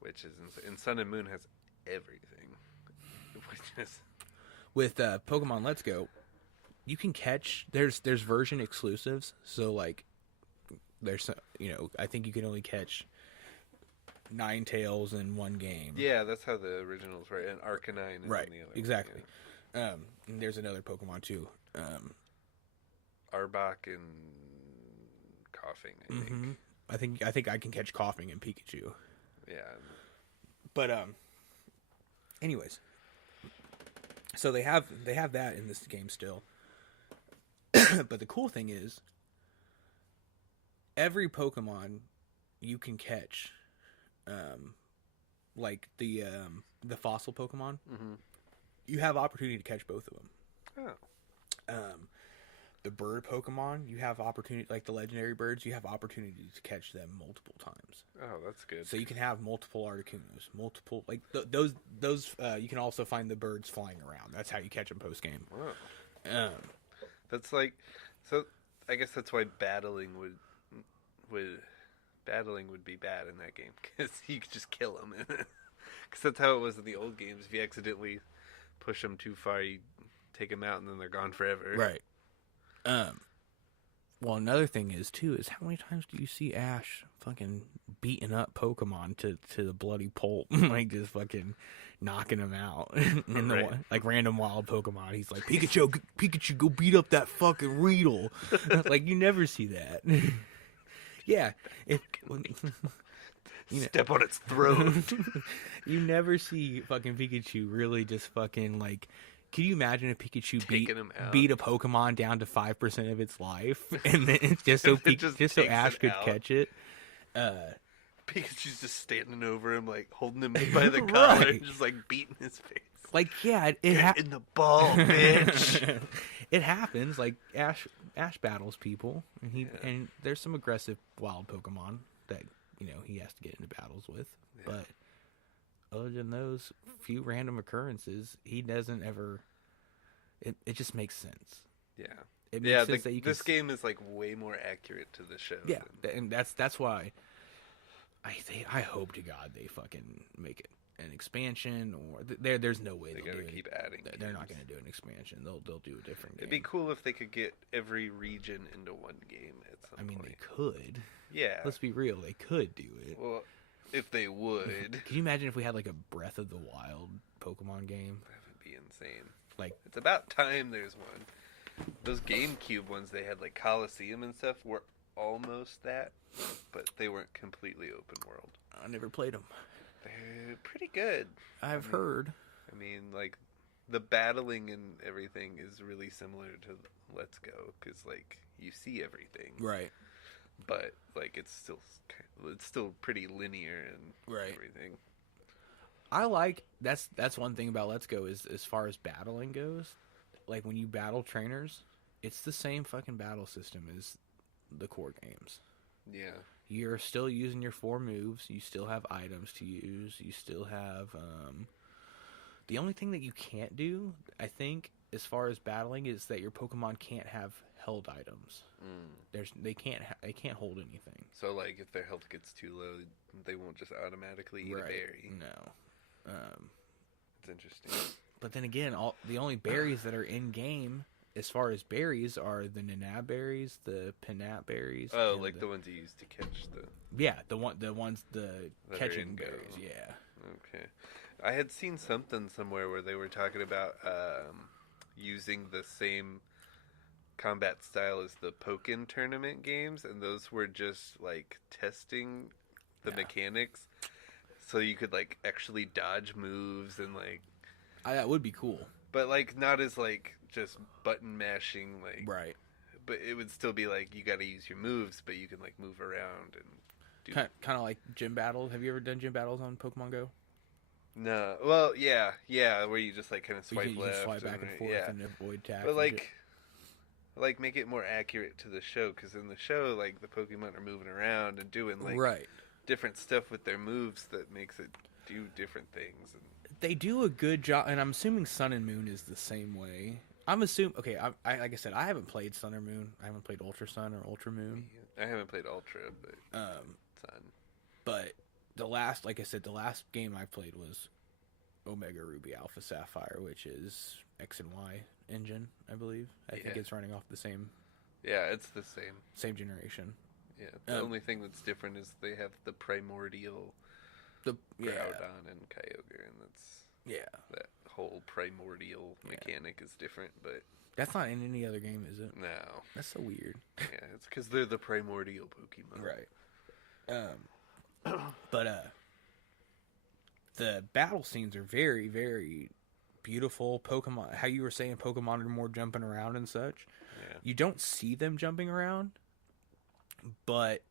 Which is insane. And Sun and Moon has everything. Which is... With Pokemon Let's Go, you can catch... There's version exclusives. So, like, there's... I think you can only catch 9 in one game. Yeah, that's how the originals were. And Arcanine is right, in the other exactly. one, yeah. And there's another Pokemon, too. Arbok and... Coughing, I think. I think I can catch Coughing and Pikachu. Yeah. But anyways. So they have that in this game still. But the cool thing is every Pokemon you can catch like the fossil Pokemon. You have opportunity to catch both of them. Oh. The bird Pokemon, you have opportunity, like the legendary birds, you have opportunity to catch them multiple times. Oh, that's good. So you can have multiple Articunos, multiple, like those. You can also find the birds flying around. That's how you catch them post game. Wow. That's like, so I guess that's why battling would be bad in that game, because you could just kill them. Because that's how it was in the old games. If you accidentally push them too far, you take them out, and then they're gone forever. Right. Well, another thing is how many times do you see Ash fucking beating up Pokemon to the bloody pulp, like just fucking knocking them out, and like random wild Pokemon. He's like, Pikachu, go beat up that fucking Weedle. Like, you never see that. Yeah, Step on its throat. You never see fucking Pikachu really just fucking like. Can you imagine if Pikachu beat a Pokemon down to 5% of its life, and then just so Ash could catch it? Pikachu's just standing over him, like holding him by the collar, and just like beating his face. Like, yeah, Get in the ball, bitch. It happens. Like Ash battles people, and and there's some aggressive wild Pokemon that he has to get into battles with, but. Other than those few random occurrences, he doesn't ever. It just makes sense. Yeah, it makes sense that this game is like way more accurate to the show. Yeah, and that's why. I hope to God they fucking make it an expansion, or there's no way they'll keep adding. They're not going to do an expansion. They'll do a different game. It'd be cool if they could get every region into one game at some point. They could. Yeah. Let's be real. They could do it. Well. If they would. Could you imagine if we had like a Breath of the Wild Pokemon game? That would be insane. Like, it's about time there's one. Those GameCube ones they had, like Coliseum and stuff, were almost that, but they weren't completely open world. I never played them. They're pretty good. I've heard. I mean, like, the battling and everything is really similar to Let's Go, because, like, you see everything. Right. But like it's still pretty linear and everything. I like that's one thing about Let's Go is as far as battling goes, like when you battle trainers, it's the same fucking battle system as the core games. Yeah. You're still using your 4 moves, you still have items to use, you still have the only thing that you can't do, I think, as far as battling is that your Pokemon can't have held items. They can't hold anything. So like if their health gets too low, they won't just automatically eat a berry. No. It's interesting. But then again, the only berries that are in game as far as berries are the Nanab berries, the Pinap berries. Oh, like the ones you use to catch the catching berries. Yeah. Okay. I had seen something somewhere where they were talking about using the same combat style as the Pokken tournament games, and those were just like testing the mechanics, so you could like actually dodge moves and like that would be cool, but like not as like just button mashing, like right. But it would still be like you got to use your moves, but you can like move around and do kind of like gym battles. Have you ever done gym battles on Pokemon Go? No. Well, yeah, where you just like kind of swipe you left, swipe back and forth and avoid attacks. But like make it more accurate to the show, because in the show, like the Pokemon are moving around and doing like different stuff with their moves that makes it do different things. And they do a good job, and I'm assuming Sun and Moon is the same way. I'm assuming. Okay, I like I said, I haven't played Sun or Moon. I haven't played Ultra Sun or Ultra Moon. I haven't played Ultra, but Sun. But the last game I played was Omega Ruby Alpha Sapphire, which is X and Y engine, I believe. I think it's running off the same. Yeah, it's the same generation. Yeah, the only thing that's different is they have the primordial, Groudon and Kyogre, and that's that whole primordial mechanic is different, but that's not in any other game, is it? No, that's so weird. Yeah, it's because they're the primordial Pokemon, right? But the battle scenes are very, very beautiful. Pokemon, how you were saying, Pokemon are more jumping around and such. Yeah. You don't see them jumping around, but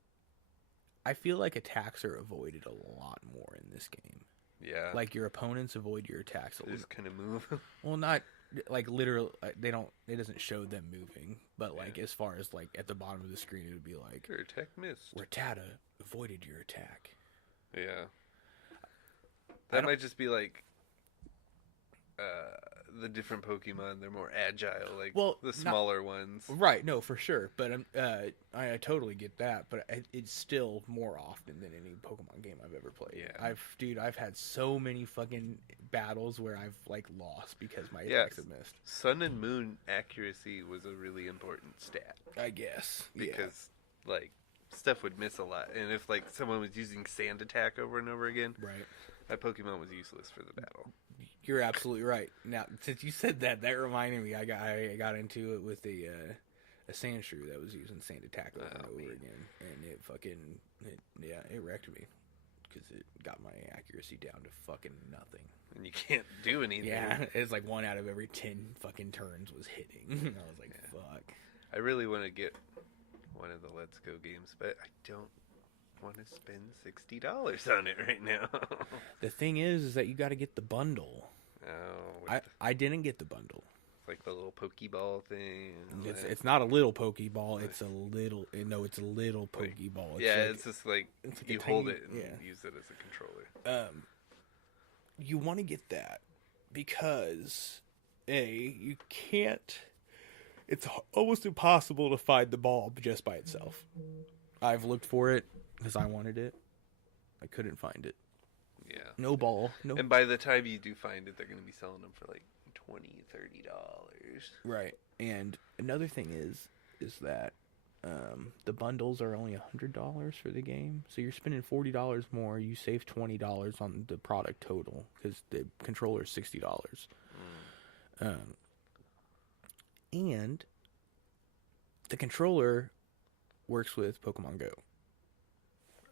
I feel like attacks are avoided a lot more in this game. Yeah. Like your opponents avoid your attacks a little. Just kind of move. Well, not like literally. They don't. It doesn't show them moving, but like as far as like at the bottom of the screen, it would be like your attack missed. Rattata avoided your attack. Yeah. That might just be like the different Pokemon, they're more agile, like the not- smaller ones. Right, no, for sure. But I totally get that. But it's still more often than any Pokemon game I've ever played. Yeah. I've had so many fucking battles where I've like lost because my attacks have missed. Sun and Moon accuracy was a really important stat, I guess. because like stuff would miss a lot, and if like someone was using Sand Attack over and over again, Right. that Pokemon was useless for the battle. You're absolutely right. Now, since you said that, that reminded me. I got into it with a Sandshrew that was using Sand Attack over and over again, and it wrecked me because it got my accuracy down to fucking nothing. And you can't do anything. Yeah, it's like 1 out of every 10 fucking turns was hitting. I was like, fuck. I really want to get one of the Let's Go games, but I don't want to spend $60 on it right now. The thing is that you got to get the bundle. Oh, I didn't get the bundle. It's like the little Pokeball thing. It's not a little Pokeball. It's a little Pokeball. It's just like you hold it and use it as a controller. You want to get that because you can't. It's almost impossible to find the ball just by itself. I've looked for it because I wanted it. I couldn't find it. Yeah. No ball. No. And by the time you do find it, they're going to be selling them for like $20, $30. Right. And another thing is that the bundles are only $100 for the game. So you're spending $40 more. You save $20 on the product total because the controller is $60. And the controller works with Pokemon Go.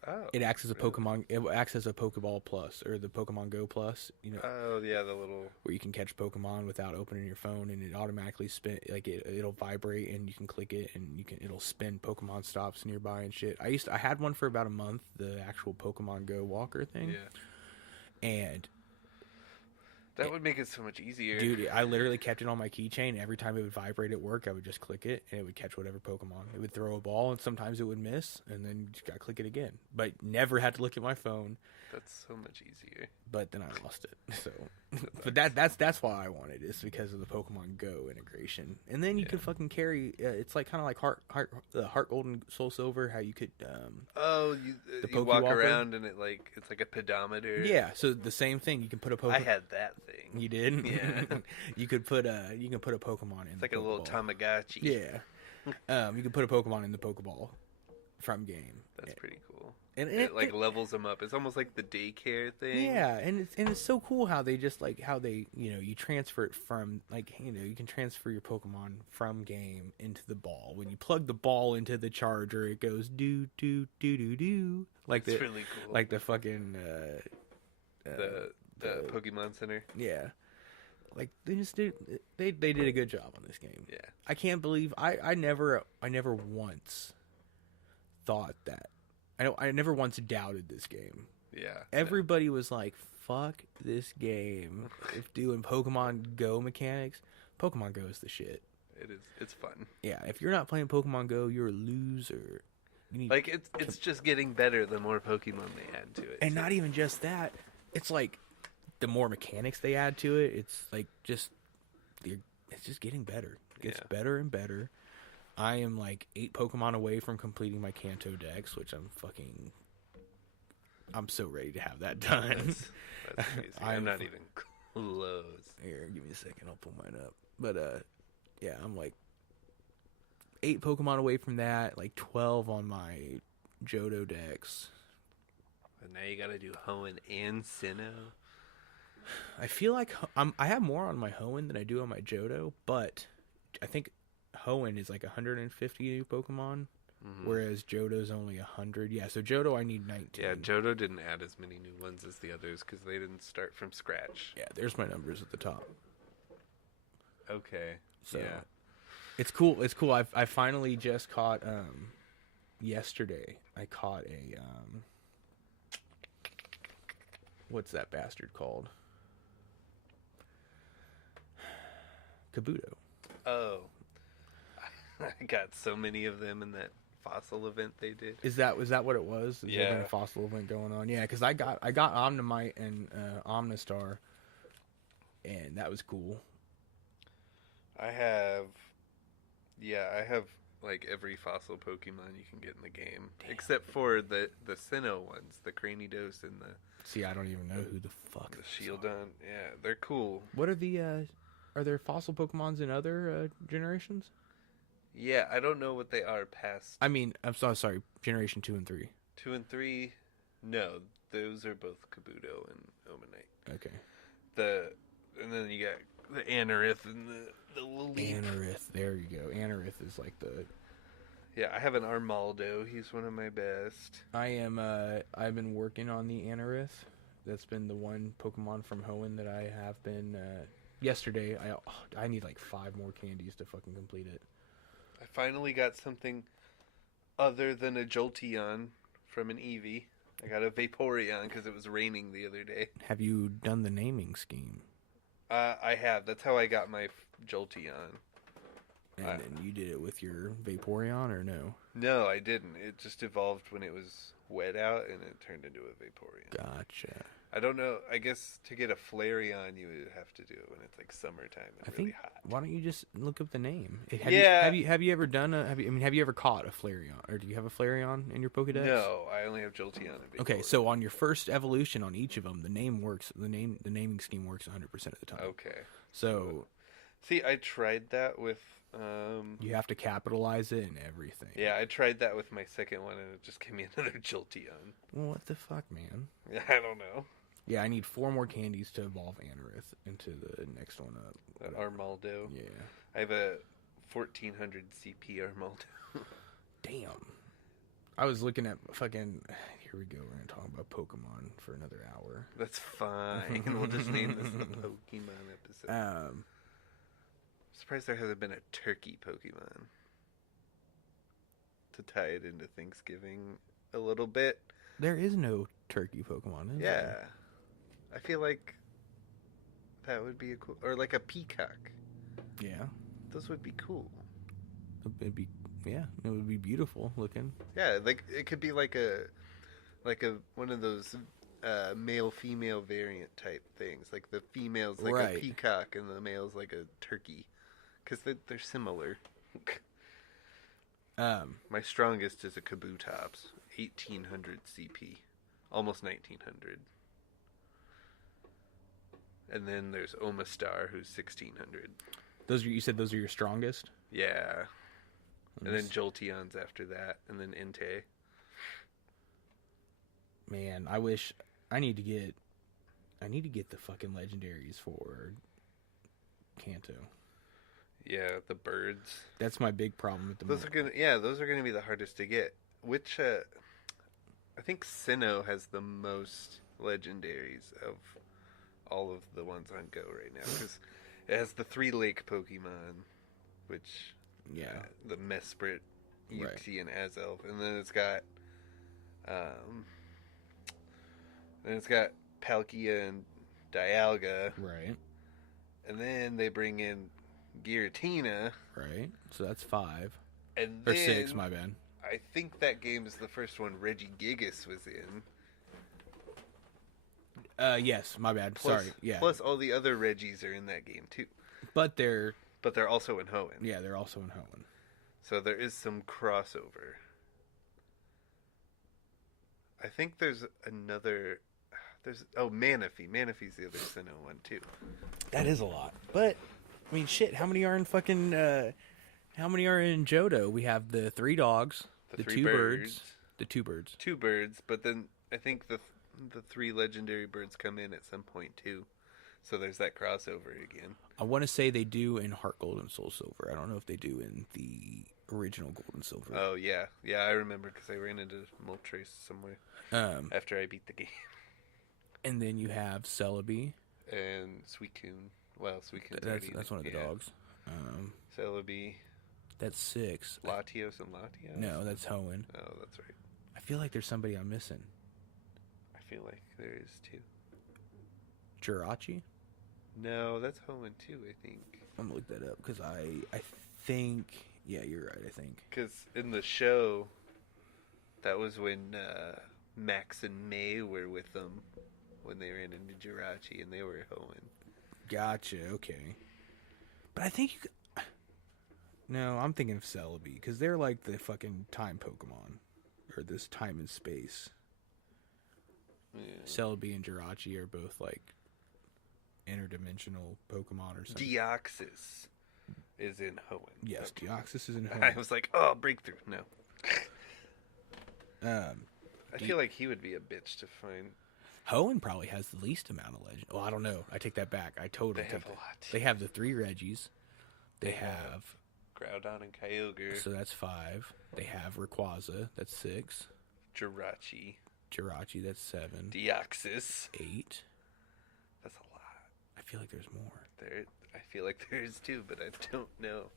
Oh, it acts as a Pokemon. It acts as a Pokeball Plus or the Pokemon Go Plus. You know. Oh yeah, the little where you can catch Pokemon without opening your phone, and it automatically spin. Like it'll vibrate, and you can click it, and it'll spin Pokemon stops nearby and shit. I had one for about a month, the actual Pokemon Go walker thing. Yeah. And that would make it so much easier. Dude, I literally kept it on my keychain. Every time it would vibrate at work, I would just click it, and it would catch whatever Pokemon. It would throw a ball, and sometimes it would miss, and then you just got to click it again. But never had to look at my phone. That's so much easier. But then I lost it. So, but that's why I wanted it. It's because of the Pokemon Go integration. And then you could fucking carry. It's like kind of like Heart Gold and Soul Silver. How you could. You walk around and it's like a pedometer. Yeah. So the same thing. You can put a Pokemon. I had that thing. You did? Yeah. You can put a Pokemon in. It's like a little Tamagotchi. Yeah. You can put a Pokemon in the Pokeball from game. That's pretty cool. And it like levels them up. It's almost like the daycare thing. Yeah, and it's so cool how they just you transfer it from you can transfer your Pokemon from game into the ball. When you plug the ball into the charger, it goes do do do do do. That's really cool. Like the fucking the Pokemon Center. Yeah. Like they just did they did a good job on this game. Yeah. I can't believe I never once thought that. I never once doubted this game. Yeah. Everybody was like, fuck this game. If doing Pokemon Go mechanics, Pokemon Go is the shit. It is. It's fun. Yeah, if you're not playing Pokemon Go, you're a loser. It's just getting better the more Pokemon they add to it. And not even just that. It's like the more mechanics they add to it, it's like it's just getting better. It gets better and better. I am like 8 Pokemon away from completing my Kanto Dex, which I'm so ready to have that done. That's crazy. I'm not even close. Here, give me a second. I'll pull mine up. But yeah, I'm like 8 Pokemon away from that. Like 12 on my Johto Dex. But now you gotta do Hoenn and Sinnoh. I feel like I have more on my Hoenn than I do on my Johto, but I think Hoenn is like 150 new Pokemon, whereas Johto's only 100. Yeah, so Johto I need 19. Yeah, Johto didn't add as many new ones as the others because they didn't start from scratch. Yeah, there's my numbers at the top. Okay. So it's cool. It's cool. I finally just caught yesterday. I caught a what's that bastard called? Kabuto. Oh. I got so many of them in that fossil event they did. Was that what it was? Is there been a fossil event going on? Yeah, because I got Omnimite and Omnistar, and that was cool. I have, I have like every fossil Pokemon you can get in the game, except for the Sinnoh ones, the Cranidos and the. See, I don't even know who the fuck. The Shieldon, yeah, they're cool. What are the? Are there fossil Pokemons in other generations? Yeah, I don't know what they are past. I mean, I'm so sorry. Generation 2 and 3. 2 and 3, no, those are both Kabuto and Omanite. Okay. And then you got the Anorith and the Lilip. Anorith, there you go. Anorith is like the. Yeah, I have an Armaldo. He's one of my best. I've been working on the Anorith. That's been the one Pokemon from Hoenn that I have been. Yesterday, I need like 5 more candies to fucking complete it. I finally got something other than a Jolteon from an Eevee. I got a Vaporeon because it was raining the other day. Have you done the naming scheme? I have. That's how I got my Jolteon. And then you did it with your Vaporeon, or no? No, I didn't. It just evolved when it was wet out, and it turned into a Vaporeon. Gotcha. I don't know. I guess to get a Flareon, you would have to do it when it's like summertime and really hot. Why don't you just look up the name? Yeah. Have you ever done have you ever caught a Flareon, or do you have a Flareon in your Pokedex? No, I only have Jolteon and Vaporeon. Okay, so on your first evolution on each of them, the name works. The naming scheme works 100% of the time. Okay. So, see, I tried that with. You have to capitalize it and everything. Yeah, I tried that with my second one, and it just gave me another Jolteon. Well, what the fuck, man? Yeah, I don't know. Yeah, I need 4 more candies to evolve Anorith into the next one up. Armaldo. Yeah. I have a 1400 CP Armaldo. Damn. I was looking at fucking. Here we go. We're gonna talk about Pokemon for another hour. That's fine. We'll just name this the Pokemon episode. Surprised there hasn't been a turkey Pokemon to tie it into Thanksgiving a little bit. There is no turkey Pokemon, is there? I feel like that would be a cool, or like a peacock. Yeah, those would be cool. It'd be, it would be beautiful looking. Yeah, like it could be like a one of those male female variant type things. Like the female's like a peacock and the male's like a turkey, because they're similar. My strongest is a Kabutops, 1800 CP, almost 1900. And then there's Omastar, who's 1600. You said those are your strongest? Yeah. And then Jolteon's after that, and then Entei. Man, I need to get the fucking legendaries for Kanto. Yeah, the birds. That's my big problem at the moment. Those are gonna be the hardest to get. Which I think Sinnoh has the most legendaries of all of the ones on Go right now, because it has the 3 lake Pokemon, which the Mesprit, Uxie, and Azelf, and then it's got Palkia and Dialga, right? And then they bring in Giratina, right? So that's 5, and or 6. My bad. I think that game is the first one Regigigas was in. Yes, my bad. Sorry. Yeah. Plus, all the other Reggies are in that game too. But they're also in Hoenn. Yeah, they're also in Hoenn. So there is some crossover. I think there's another. Manaphy. Manaphy's the other Sinnoh one too. That is a lot. But I mean, shit. How many are in fucking? How many are in Johto? We have the 3 dogs, the 2 birds, the 2 birds. 2 birds, but then I think the 3 legendary birds come in at some point too. So there's that crossover again. I want to say they do in Heart Gold and Soul Silver. I don't know if they do in the original Gold and Silver. Oh yeah, I remember because I ran into Moltres somewhere after I beat the game. And then you have Celebi and Suicune. Well, Suicune's that's one of the dogs. Celebi. That's 6. Latios and Latios. No, that's Hoenn. Oh, that's right. I feel like there's somebody I'm missing. I feel like there is too. Jirachi? No, that's Hoenn too, I think. I'm gonna look that up because I think you're right. I think because in the show, that was when Max and May were with them when they ran into Jirachi, and they were Hoenn. Gotcha. Okay, but I think No, I'm thinking of Celebi, because they're like the fucking time Pokemon. Or this time and space. Yeah. Celebi and Jirachi are both like interdimensional Pokemon or something. Deoxys is in Hoenn. Yes, Deoxys is in Hoenn. I was like, oh, breakthrough. No. I feel you- like he would be a bitch to find. Hoenn probably has the least amount of legend. Well, I don't know. I take that back. I totally They have take a that. lot. They have the 3 Reggies. They have... Groudon and Kyogre. So that's 5. They have Rayquaza. That's 6. Jirachi. Jirachi. That's 7. Deoxys. 8. That's a lot. I feel like there's more. I feel like there is too, but I don't know.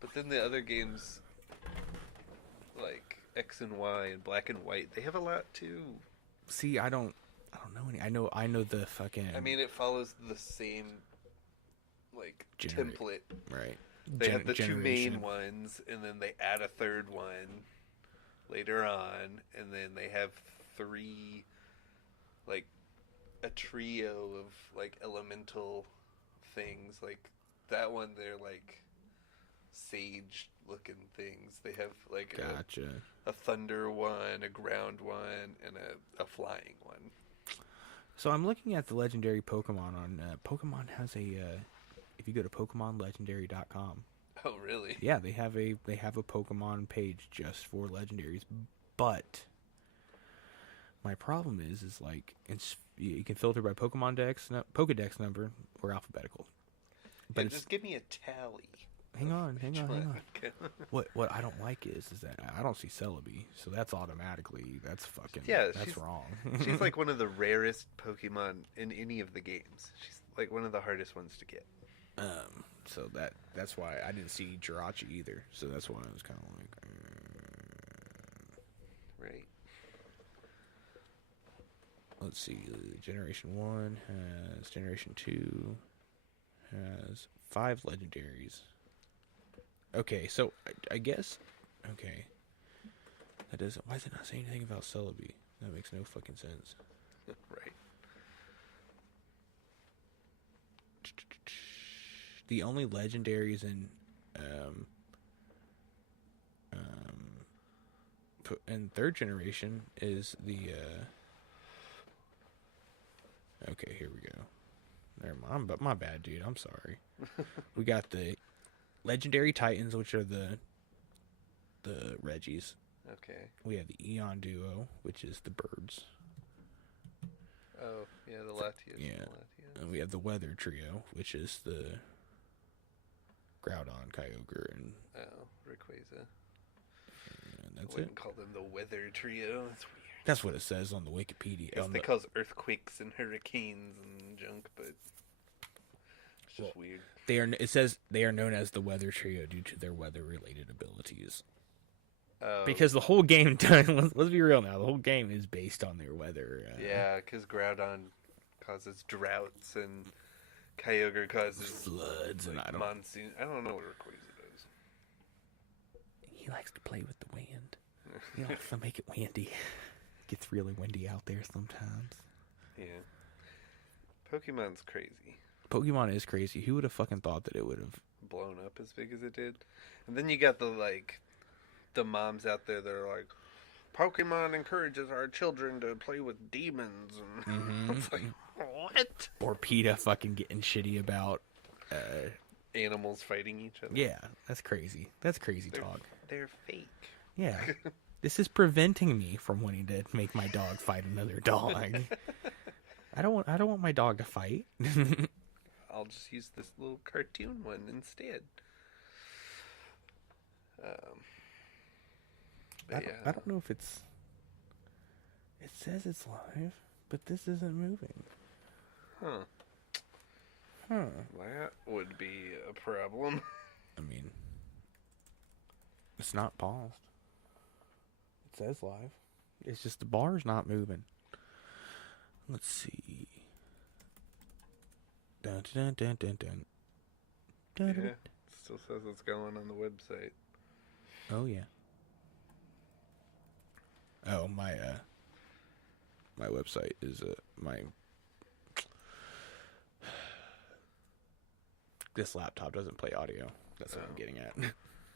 But then the other games, like X and Y and Black and White, they have a lot too. See, I don't know any. I know the fucking. I mean, it follows the same, like, template. Right. They have the 2 generation. main ones, and then they add a 3rd one later on, and then they have 3, like, a trio of, like, elemental things. Like, that one, they're, like, sage-looking things. They have, like, Gotcha. a thunder one, a ground one, and a flying one. So I'm looking at the legendary Pokemon on Pokemon has a. If you go to PokemonLegendary.com. Oh, really? Yeah, they have a Pokemon page just for legendaries, but my problem is like you can filter by Pokemon Pokedex number or alphabetical. But just give me a tally. Hang on. Okay. What I don't like is that I don't see Celebi, so that's automatically that's wrong. She's like one of the rarest Pokemon in any of the games. She's like one of the hardest ones to get. So that's why I didn't see Jirachi either. So that's why I was kind of like, right. Let's see. Generation 1 has Generation 2 has 5 legendaries. Okay, so I guess okay. That doesn't. Why does it not say anything about Celebi? That makes no fucking sense. Right. The only legendaries in 3rd generation is the okay, here we go. Never mind, but my bad, dude. I'm sorry. We got the legendary Titans, which are the Reggies. Okay. We have the Eon Duo, which is the birds. Oh, yeah, the Latias. Yeah. And we have the Weather Trio, which is the Groudon, Kyogre, and Rayquaza. And that's I wouldn't it. call them the Weather Trio. That's weird. That's what it says on the Wikipedia. They cause earthquakes and hurricanes and junk, but it's just weird. It says they are known as the Weather Trio due to their weather-related abilities. Because the whole game, let's be real now, the whole game is based on their weather. Yeah, because Groudon causes droughts and Kyogre causes floods and monsoon. I don't know what Rayquaza does. He likes to play with the wind. He likes to make it windy. Gets really windy out there sometimes. Yeah. Pokemon's crazy. Pokemon is crazy. Who would have fucking thought that it would have blown up as big as it did? And then you got the moms out there that are like, Pokemon encourages our children to play with demons, and it's like, what? Or PETA fucking getting shitty about animals fighting each other. Yeah, that's crazy. That's crazy talk. They're fake. Yeah. This is preventing me from wanting to make my dog fight another dog. I don't want my dog to fight. I'll just use this little cartoon one instead. I don't know if it's... It says it's live, but this isn't moving. Huh. That would be a problem. I mean, it's not paused. It says live. It's just the bar's not moving. Let's see. Dun, dun, dun, dun, dun. Dun, dun. Yeah, still says it's going on the website. Oh, yeah. Oh, my website is my this laptop doesn't play audio. That's what I'm getting at.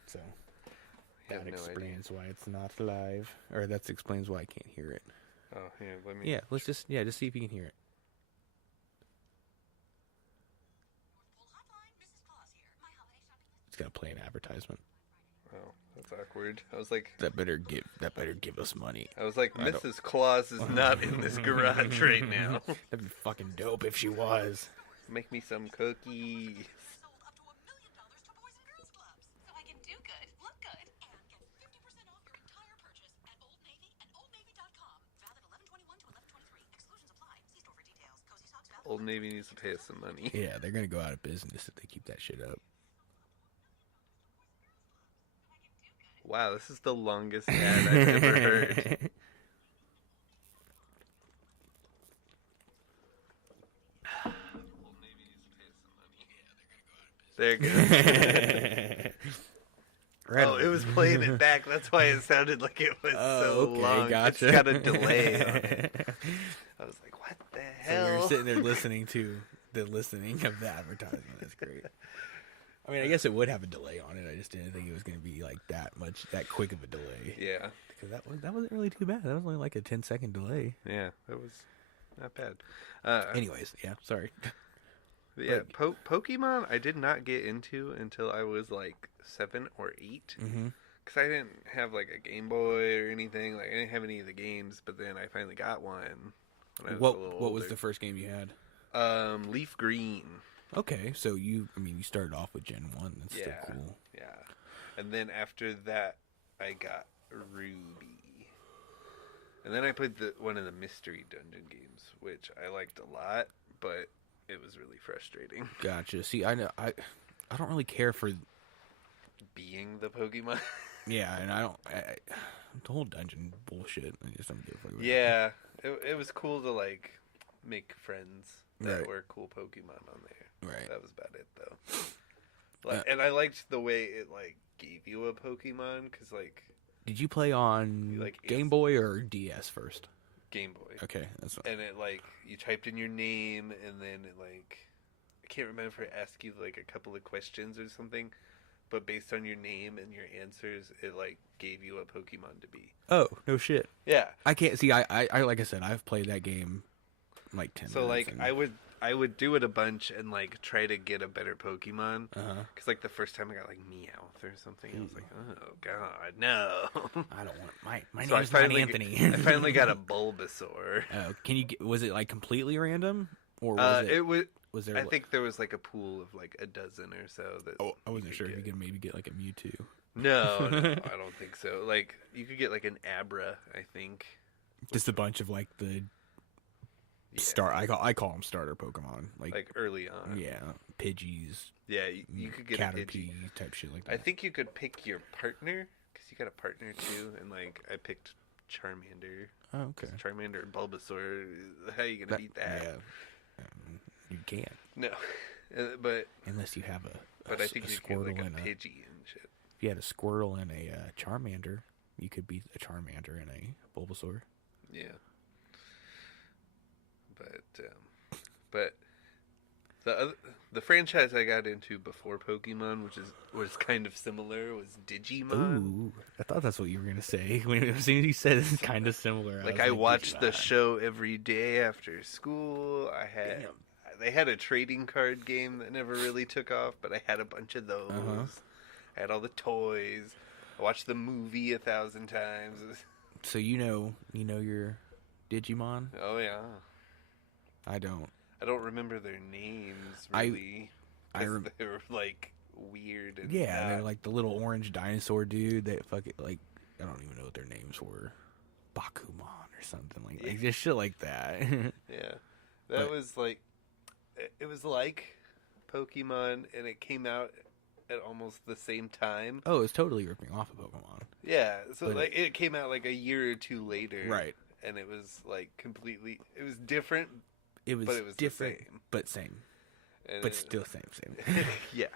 So that explains why it's not live, or that explains why I can't hear it. Oh, here, let me. Yeah, let's just see if you can hear it. It's gonna play an advertisement. Oh, that's awkward. I was like, that better give us money. I was like, Mrs. Claus is not in this garage right now. That'd be fucking dope if she was. Make me some cookies. Old Navy needs to pay us some money. Yeah, they're gonna go out of business if they keep that shit up. Wow, this is the longest ad I've ever heard. Old Navy needs to pay us some money. Yeah, they're gonna go out of business. There it goes. Right. Oh, it was playing it back. That's why it sounded like it was so long. Gotcha. It's got a delay on it. I was like, what the hell? So we were sitting there listening to the listening of the advertisement. That's great. I mean, I guess it would have a delay on it. I just didn't think it was going to be like that quick of a delay. Yeah. Because that wasn't really too bad. That was only like a 10-second delay. Yeah, that was not bad. Anyways, yeah, sorry. Yeah, Pokemon I did not get into until I was like 7 or 8. Mm-hmm. Because I didn't have like a Game Boy or anything. Like I didn't have any of the games, but then I finally got one when I was a little What was older. the first game you had? Leaf Green. Okay, so you started off with Gen 1. That's still cool. Yeah. And then after that, I got Ruby. And then I played one of the mystery dungeon games, which I liked a lot, but it was really frustrating. Gotcha. See, I know I don't really care for being the Pokemon. Yeah, and the whole dungeon bullshit. I just don't give a fuck. Yeah, it was cool to like make friends that were cool Pokemon on there. Right. That was about it though. And I liked the way it like gave you a Pokemon because like. Did you play on Game Boy or DS first? Game Boy. Okay, that's fine. And it like you typed in your name, and then it like I can't remember if it asked you like a couple of questions or something, but based on your name and your answers, it like gave you a Pokemon to be. Oh no shit! Yeah, I can't see. I like I said, I've played that game like 10. So like I would do it a bunch and like try to get a better Pokemon. Because like the first time I got like Meowth or something, I was like, oh god, no. I don't want my name's not Anthony. I finally got a Bulbasaur. Oh, was it like completely random or was it was? Was there? I think there was like a pool of like a dozen or so. That I wasn't sure if you could maybe get like a Mewtwo. No, I don't think so. Like you could get like an Abra, I think. Just a bunch of like the. I call them starter Pokemon, like early on. Yeah, Pidgeys. Yeah, you could get a Pidgey type shit like that. I think you could pick your partner because you got a partner too, and like I picked Charmander. Oh, okay. Charmander and Bulbasaur. How are you gonna beat that? Yeah, you can't. No, but unless you have but I think you could get like a Pidgey and shit. If you had a Squirtle and a Charmander, you could beat a Charmander and a Bulbasaur. Yeah. But the franchise I got into before Pokemon, which was kind of similar, was Digimon. Ooh, I thought that's what you were gonna say. As soon as you said it's kind of similar, like I watched the show every day after school. They had a trading card game that never really took off, but I had a bunch of those. I had all the toys. I watched the movie 1,000 times. So you know your Digimon? Oh yeah. I don't remember their names really. They were like weird. And they're like the little orange dinosaur dude that fucking like I don't even know what their names were, Bakuman or something like that. Just shit like that. Yeah, was like it was like Pokemon, and it came out at almost the same time. Oh, it's totally ripping off of Pokemon. Yeah, so but it came out like a year or two later, right? And it was like completely. It was different. It was different, same. But same. And but still same. Yeah.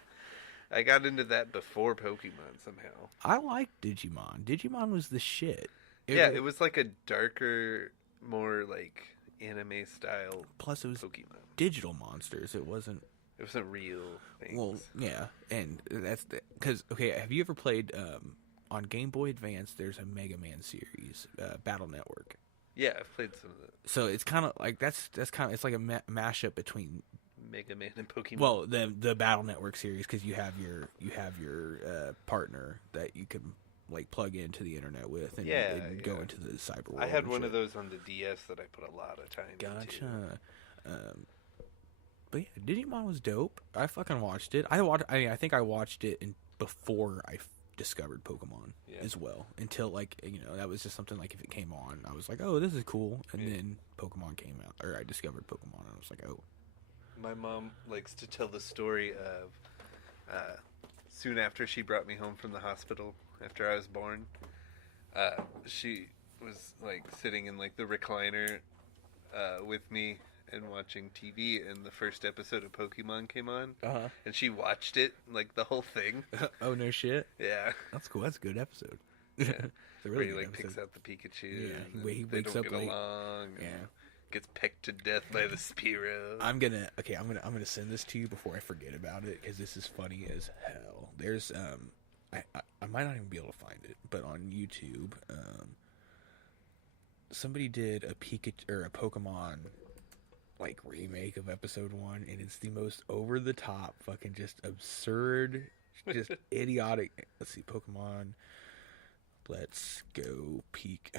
I got into that before Pokemon somehow. I liked Digimon. Digimon was the shit. It was like a darker, more like anime style. Plus, it was Pokemon. Digital monsters. It wasn't. It wasn't real things. Well, yeah, and that's because okay. Have you ever played on Game Boy Advance? There's a Mega Man series, Battle Network. Yeah, I've played some of that. So it's kind of like that's kind of it's like a mashup between Mega Man and Pokemon. Well, the Battle Network series because you have your partner that you can like plug into the internet with and, go into the cyber world. I had one of those on the DS that I put a lot of time into. Gotcha. But yeah, Digimon was dope. I fucking watched it. I think I watched it before I discovered Pokemon as well. Until like that was just something like if it came on, I was like, oh, this is cool. And then Pokemon came out, or I discovered Pokemon, and I was like, oh. My mom likes to tell the story of soon after she brought me home from the hospital after I was born. She was like sitting in like the recliner with me and watching TV, and the first episode of Pokemon came on, and she watched it like the whole thing. Oh no shit! Yeah, that's cool. That's a good episode. Yeah. It's a really Where he good picks episode. out the Pikachu. Yeah, and he they wakes don't up get late. along. Yeah. Gets pecked to death by the Spearow. I'm gonna send this to you before I forget about it because this is funny as hell. There's I might not even be able to find it, but on YouTube, somebody did a Pikachu or a Pokemon like remake of episode 1, and it's the most over the top, fucking just absurd, just idiotic. Let's see, Pokemon. Let's go peek.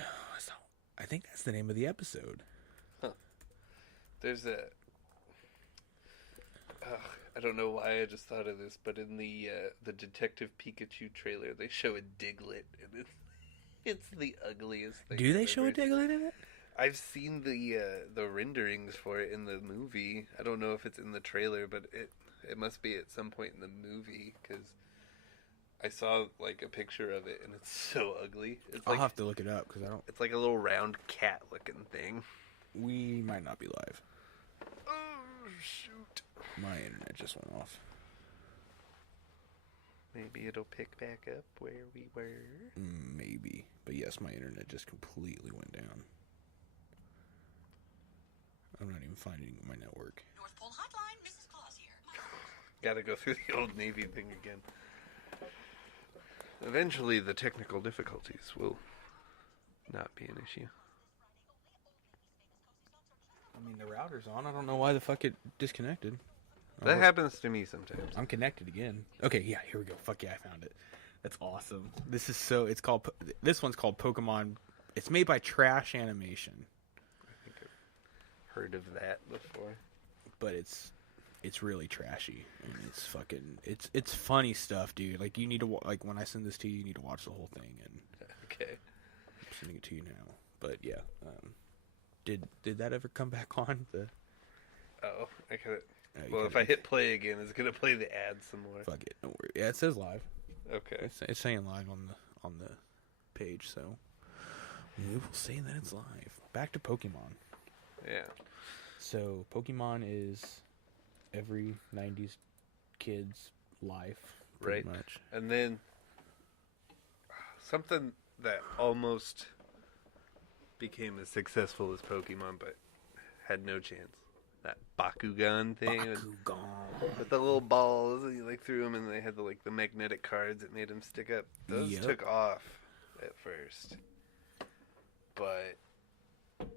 I think that's the name of the episode. There's I don't know why I just thought of this, but in the Detective Pikachu trailer, they show a Diglett, and it's the ugliest thing. Do they show a Diglett in it? I've seen the renderings for it in the movie. I don't know if it's in the trailer, but it must be at some point in the movie because I saw like a picture of it, and it's so ugly. It's I'll like, have to look it up because I don't. It's like a little round cat looking thing. We might not be live. Oh shoot! My internet just went off. Maybe it'll pick back up where we were. Maybe, but yes, my internet just completely went down. I'm not even finding my network. North Pole Hotline, Mrs. Claus here. Gotta go through the old Navy thing again. Eventually, the technical difficulties will not be an issue. I mean, the router's on. I don't know why the fuck it disconnected. That happens to me sometimes. I'm connected again. Okay, yeah, here we go. Fuck yeah, I found it. That's awesome. This one's called Pokemon. It's made by Trash Animation. I think I've heard of that before. But it's really trashy, and it's fucking it's funny stuff, dude. Like you need to like when I send this to you, you need to watch the whole thing. And okay, I'm sending it to you now. But yeah, did that ever come back on? I could. Well, if I hit play again, it's gonna play the ad some more. Fuck it, don't worry. Yeah, it says live. Okay, it's saying live on the page, so we will say that it's live. Back to Pokemon. Yeah. So Pokemon is every 90s kid's life, pretty much. And then something that almost became as successful as Pokemon, but had no chance. That Bakugan thing. Bakugan. With the little balls, and you like threw them, and they had the magnetic cards that made them stick up. Those took off at first, but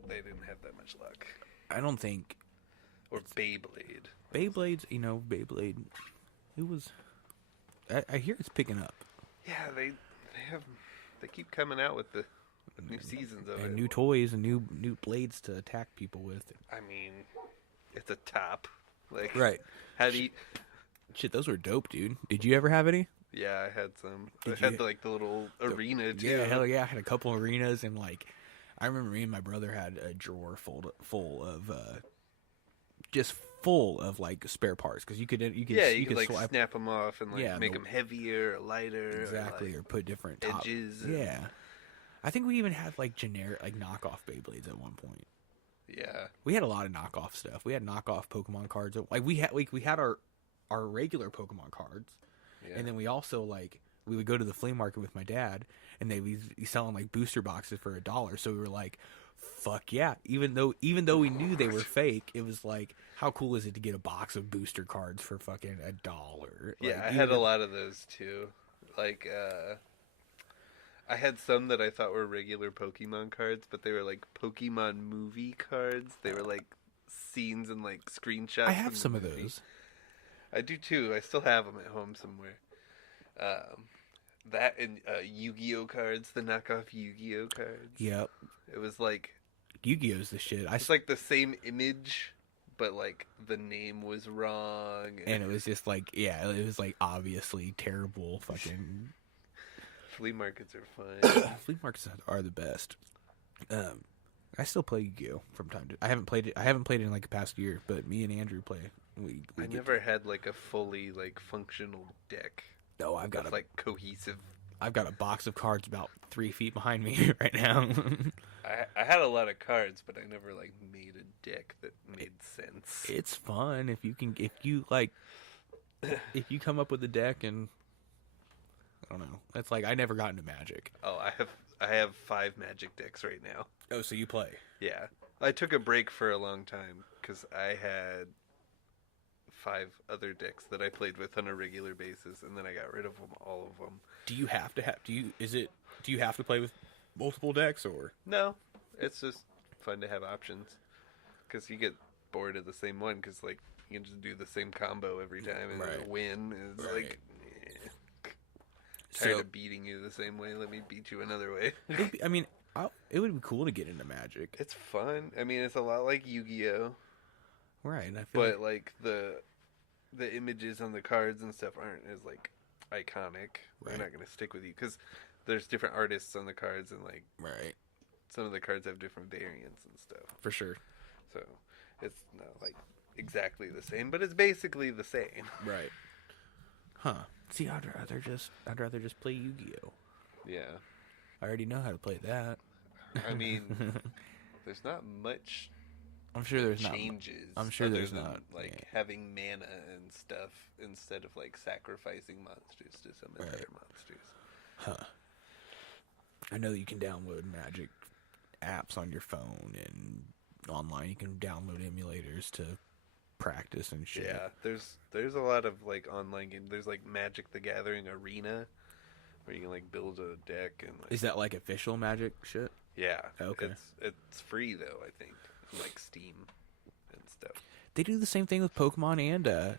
they didn't have that much luck. I don't think. Or Beyblade. Beyblade's, Beyblade. It was. I hear it's picking up. Yeah, they keep coming out with the new seasons of it. And new toys and new blades to attack people with. I mean, it's a top. Like, right. How do you... Shit, those were dope, dude. Did you ever have any? Yeah, I had some. I had the little arena too. Yeah, hell yeah. I had a couple arenas, and I remember me and my brother had a drawer full of just full of spare parts because you could swap, snap them off and make them heavier or lighter. Exactly, or put different edges. Yeah, I think we even had generic knockoff Beyblades at one point. Yeah, we had a lot of knockoff stuff. We had knockoff Pokemon cards. We had our regular Pokemon cards, and then we also we would go to the flea market with my dad, and they would be selling booster boxes for $1. So we were like, Fuck yeah. Even though we knew they were fake, it was like, how cool is it to get a box of booster cards for fucking $1? Yeah, Like, I had a lot of those too. Like, I had some that I thought were regular Pokemon cards, but they were like Pokemon movie cards. They were like scenes and like screenshots. I have from some the of movie. those. I do too. I still have them at home somewhere. That and Yu-Gi-Oh cards, the knockoff Yu-Gi-Oh cards. Yep. It was like Yu-Gi-Oh's the shit. it's like the same image, but like the name was wrong. And it was just like, yeah, it was like obviously terrible fucking. Flea markets are fun. Flea markets are the best. I still play Yu-Gi-Oh from time to. I haven't played it in like the past year, but me and Andrew play. I never had like a fully like functional deck. No, I've got that's like cohesive. I've got a box of cards about 3 feet behind me right now. I had a lot of cards, but I never like made a deck that made sense. It's fun if you come up with a deck and I don't know. It's like I never got into Magic. Oh, I have 5 Magic decks right now. Oh, so you play? Yeah, I took a break for a long time because I had 5 other decks that I played with on a regular basis, and then I got rid of them, all of them. Do you have to have? Do you have to play with multiple decks or? No, it's just fun to have options because you get bored of the same one because like you can just do the same combo every time and Right. win. It's Right. like tired So- of beating you the same way. Let me beat you another way. I mean, it would be cool to get into Magic, It's fun. I mean, it's a lot like Yu-Gi-Oh, right? And I feel but like the images on the cards and stuff aren't as like iconic. They're Right. not going to stick with you because there's different artists on the cards and like right, some of the cards have different variants and stuff. for sure, So it's not like exactly the same, but it's basically the same. right? Huh? See, I'd rather just play Yu-Gi-Oh. Yeah. I already know how to play that. I mean, there's not much I'm sure there's not. changes. I'm sure other there's than, not, like yeah. having mana and stuff instead of like sacrificing monsters to summon Right. better monsters. Huh. I know you can download Magic apps on your phone and online. You can download emulators to practice and shit. Yeah, there's a lot of like online games. There's like Magic the Gathering Arena where you can like build a deck and like Is that like official Magic shit? yeah. Okay. It's free though, I think, from like Steam and stuff. They do the same thing with Pokemon and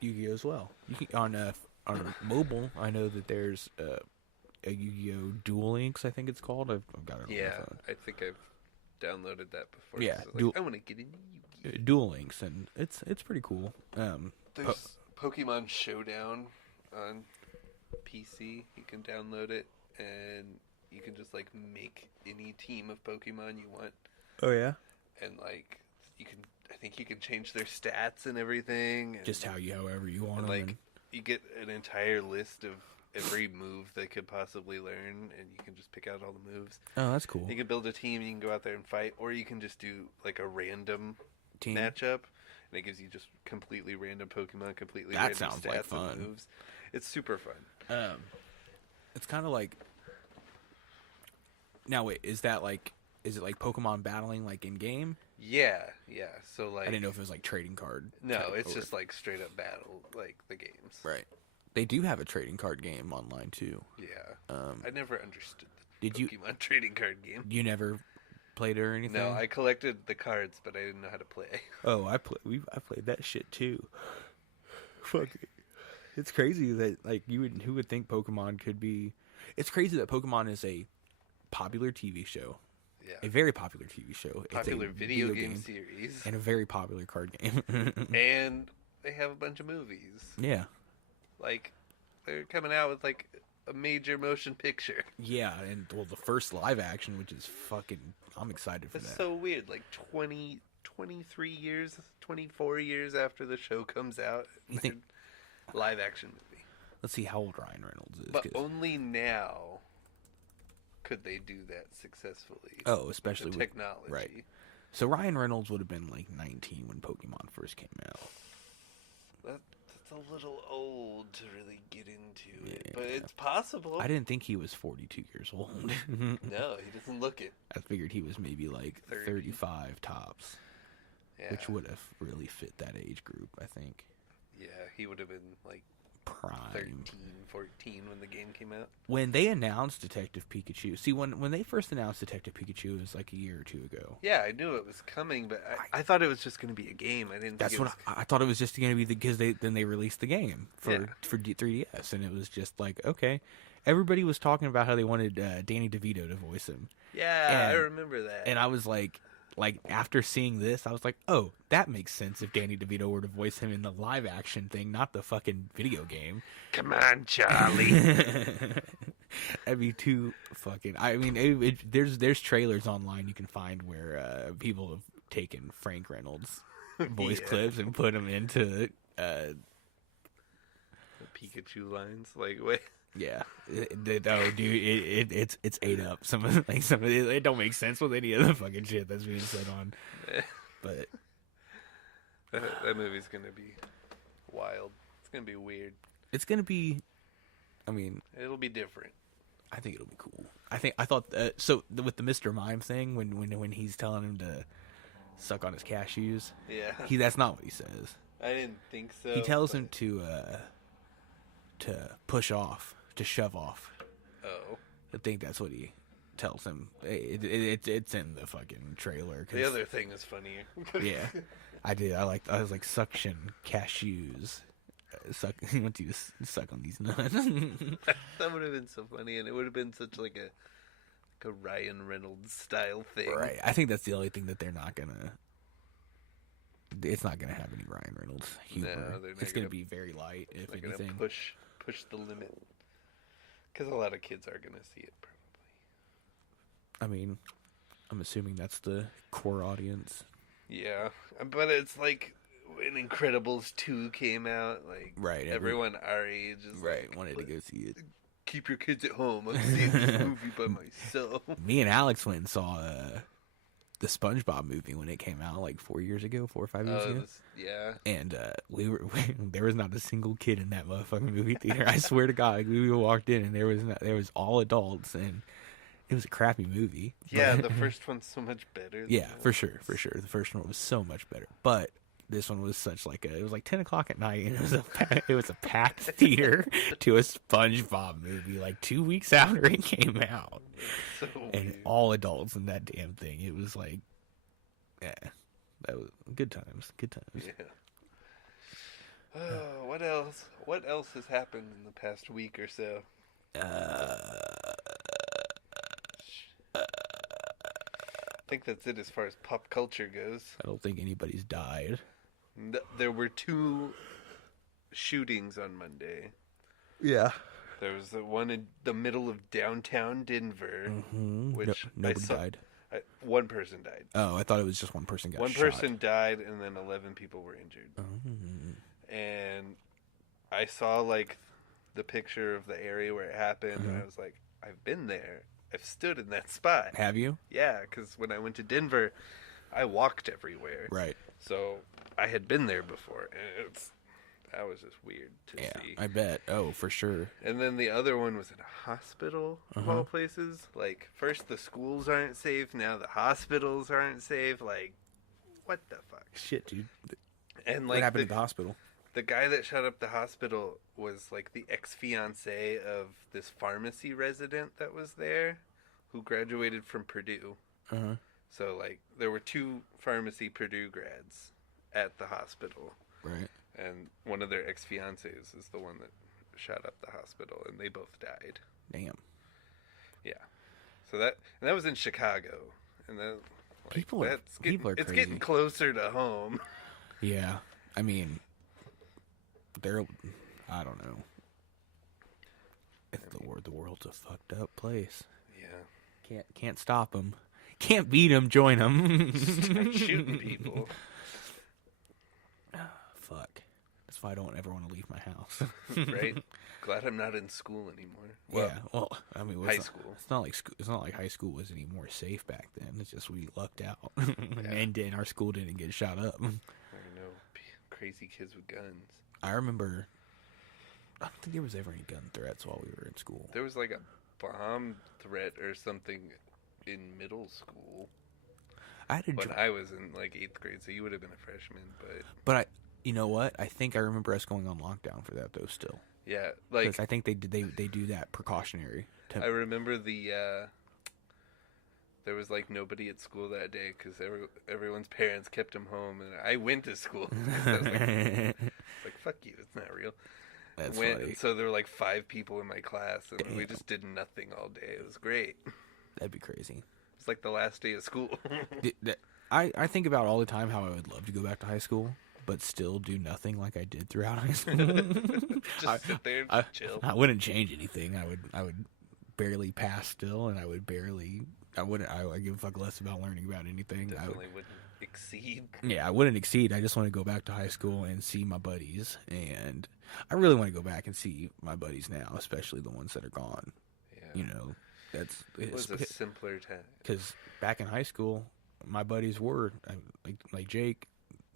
Yu-Gi-Oh as well. You can, on mobile, I know that there's a Yu-Gi-Oh Duel Links, I think it's called. I've got it on my Yeah, phone. I think I've downloaded that before. Yeah, So, like, I want to get into Yu-Gi-Oh. Duel Links, and it's pretty cool. There's Pokemon Showdown on PC. You can download it, and you can just like make any team of Pokemon you want, Oh yeah, and like you can. I think you can change their stats and everything. And, just however you want and, them. like you get an entire list of every move they could possibly learn, and you can just pick out all the moves. Oh, that's cool. You can build a team. You can go out there and fight, or you can just do like a random Team. matchup, and it gives you just completely random Pokemon, completely That random sounds stats like fun. and moves. It's super fun. It's kind of like. Now wait, is it like Pokemon battling like in game? Yeah. So like, I didn't know if it was like trading card. no, type it's or- just like straight up battle, like the games. right. They do have a trading card game online too. Yeah. I never understood the Did you- Pokemon trading card game. You never played it or anything? No, I collected the cards, but I didn't know how to play. Oh, I played that shit too. Fuck it. It's crazy that like who would think Pokemon could be. It's crazy that Pokemon is a popular TV show, Yeah. a very popular TV show. Popular it's a video game series. and a very popular card game. And they have a bunch of movies. Yeah, Like, they're coming out with like a major motion picture. yeah, and well, the first live action, which is fucking. I'm excited for It's that. so weird. Like 23 years, 24 years after the show comes out, You think- live action movie. Let's see how old Ryan Reynolds is. But 'cause- only now could they do that successfully. oh, especially with with technology. right. So Ryan Reynolds would have been like 19 when Pokemon first came out. That's a little old to really get into it, but it's possible. I didn't think he was 42 years old. No, he doesn't look it. I figured he was maybe like 35 tops, which would have really fit that age group, I think. Yeah, he would have been like prime 13, 14 when the game came out. When they announced Detective Pikachu, see, when they first announced Detective Pikachu, it was like a year or two ago. Yeah, I knew it was coming, but I thought it was just going to be a game. I didn't. That's think what I thought it was just going to be because they released the game for 3DS, and it was just like, okay, everybody was talking about how they wanted Danny DeVito to voice him. Yeah, I remember that. And I was like after seeing this, I was like, oh, that makes sense if Danny DeVito were to voice him in the live action thing, not the fucking video game. Come on, Charlie. That'd be too fucking. I mean, there's trailers online you can find where people have taken Frank Reynolds voice clips and put them into the Pikachu lines. Like, wait. Yeah, oh, dude, it's ate up. Some of it don't make sense with any of the fucking shit that's being said on. But that movie's gonna be wild. It's gonna be weird. It's gonna be. I mean, it'll be different. I think it'll be cool. I thought so with the Mr. Mime thing when he's telling him to suck on his cashews. Yeah, that's not what he says. I didn't think so. He tells him to push off. To shove off. Oh. I think that's what he tells him. It's in the fucking trailer. The other thing is funnier. Yeah. I was like, suction cashews. Suck. He wants you to suck on these nuts. That would have been so funny, and it would have been such like a Ryan Reynolds style thing. Right. I think that's the only thing that they're not gonna. It's not gonna have any Ryan Reynolds humor. No, it's gonna be very light, if anything. Push the limit. Because a lot of kids are going to see it, probably. I mean, I'm assuming that's the core audience. Yeah, but it's like when Incredibles 2 came out, like everyone our age is wanted to go see it. Keep your kids at home. I'm seeing this movie by myself. Me and Alex went and saw the SpongeBob movie when it came out like 4 or 5 years ago. Yeah. And there was not a single kid in that motherfucking movie theater. I swear to God, like, we walked in and there was all adults, and it was a crappy movie. Yeah, the first one's so much better. Yeah, for sure. The first one was so much better, but this one was such like it was like 10 o'clock at night, and it was a packed theater to a SpongeBob movie like 2 weeks after it came out, so and weird. All adults in that damn thing. It was like, yeah, that was good times. Yeah. Oh, what else? What else has happened in the past week or so? I think that's it as far as pop culture goes. I don't think anybody's died. There were 2 shootings on Monday. Yeah. There was the one in the middle of downtown Denver, which nobody died. One person died. Oh, I thought it was just one person got shot. One person died, and then 11 people were injured. And I saw like the picture of the area where it happened, and I was like, I've been there. I've stood in that spot. Have you? Yeah, because when I went to Denver, I walked everywhere. Right. So I had been there before, and that was just weird to see. I bet. Oh, for sure. And then the other one was in a hospital, of all places. Like, first the schools aren't safe, now the hospitals aren't safe. Like, what the fuck? Shit, dude. And like, what happened at the hospital? The guy that shot up the hospital was like the ex-fiance of this pharmacy resident that was there, who graduated from Purdue. So like, there were 2 pharmacy Purdue grads at the hospital. Right. And one of their ex-fiancés is the one that shot up the hospital, and they both died. Damn. Yeah. So that was in Chicago, and then like, people are crazy. It's getting closer to home. Yeah. I mean, I don't know. The world's a fucked up place. Yeah. Can't stop them. Can't beat them. Join them. Start shooting people. Fuck. That's why I don't ever want to leave my house. Right. Glad I'm not in school anymore. Well, yeah. Well, I mean, high school. It's not like high school was any more safe back then. It's just we lucked out, and then our school didn't get shot up. I know. Crazy kids with guns. I remember. I don't think there was ever any gun threats while we were in school. There was like a bomb threat or something in middle school. I had when I was in like 8th grade, so you would have been a freshman, but you know what? I think I remember us going on lockdown for that though. Still, yeah, like I think they do that precautionary. I remember there was like nobody at school that day because everyone's parents kept them home, and I went to school. I was like, fuck you, it's not real. That's funny. And so there were like 5 people in my class, and we just did nothing all day. It was great. That'd be crazy. It's like the last day of school. I think about all the time how I would love to go back to high school, but still do nothing like I did throughout high school. Just sit there and chill. I wouldn't change anything. I would barely pass still, and I would give a fuck less about learning about anything. Definitely wouldn't exceed. Yeah, I wouldn't exceed. I just want to go back to high school and see my buddies, and I really want to go back and see my buddies now, especially the ones that are gone. Yeah. You know, it was a simpler time. Because back in high school, my buddies were like Jake.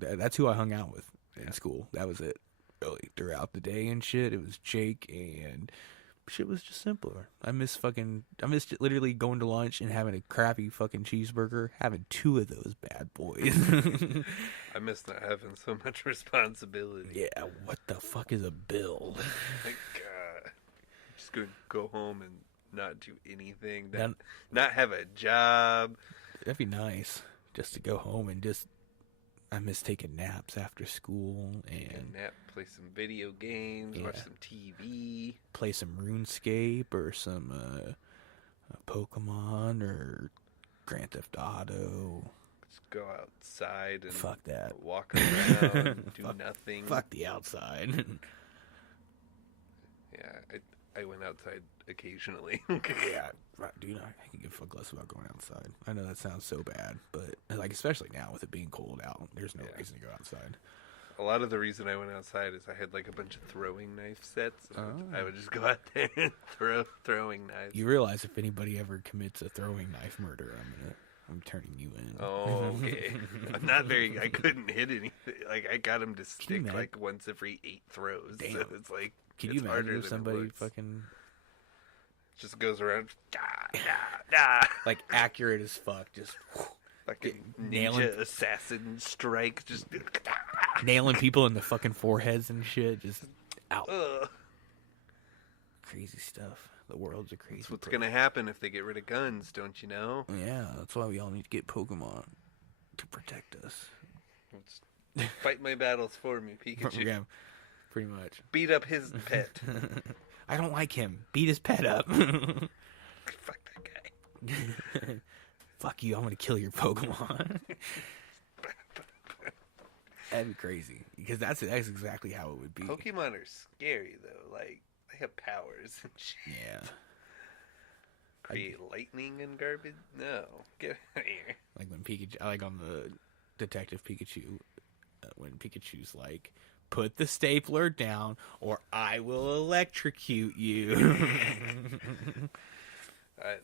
That's who I hung out with in school. That was it. Really, throughout the day and shit, it was Jake, and shit was just simpler. I miss literally going to lunch and having a crappy fucking cheeseburger, having 2 of those bad boys. I miss not having so much responsibility. Yeah, what the fuck is a bill? Like, I'm just gonna go home and not do anything. Then, not have a job. That'd be nice, just to go home and just. I miss taking naps after school and play some video games, watch some TV, play some RuneScape or some Pokemon or Grand Theft Auto. Just go outside and fuck that. Walk around, do nothing. Fuck the outside. Yeah, I went outside occasionally. Yeah, dude, I can give a fuck less about going outside. I know that sounds so bad, but like especially now with it being cold out, there's no reason to go outside. A lot of the reason I went outside is I had like a bunch of throwing knife sets. I would just go out there and throw throwing knives. You realize if anybody ever commits a throwing knife murder, I'm turning you in. Oh, okay. I'm not very. I couldn't hit anything. Like I got him to stick like once every 8 throws. Damn. So it's like. Can you imagine if somebody fucking just goes around, like accurate as fuck, just fucking ninja assassin strike, just nailing people in the fucking foreheads and shit, just out. Crazy stuff. The world's a crazy. That's what's gonna happen if they get rid of guns, don't you know? Yeah, that's why we all need to get Pokemon to protect us. Fight my battles for me, Pikachu. Yeah, pretty much. Beat up his pet. I don't like him. Beat his pet up. Fuck that guy. Fuck you, I'm gonna kill your Pokemon. That'd be crazy. Because that's exactly how it would be. Pokemon are scary, though. Like, they have powers and shit. Yeah. Create lightning and garbage? No. Get out of here. Like when Pikachu... Like on the Detective Pikachu, when Pikachu's like, put the stapler down or I will electrocute you. I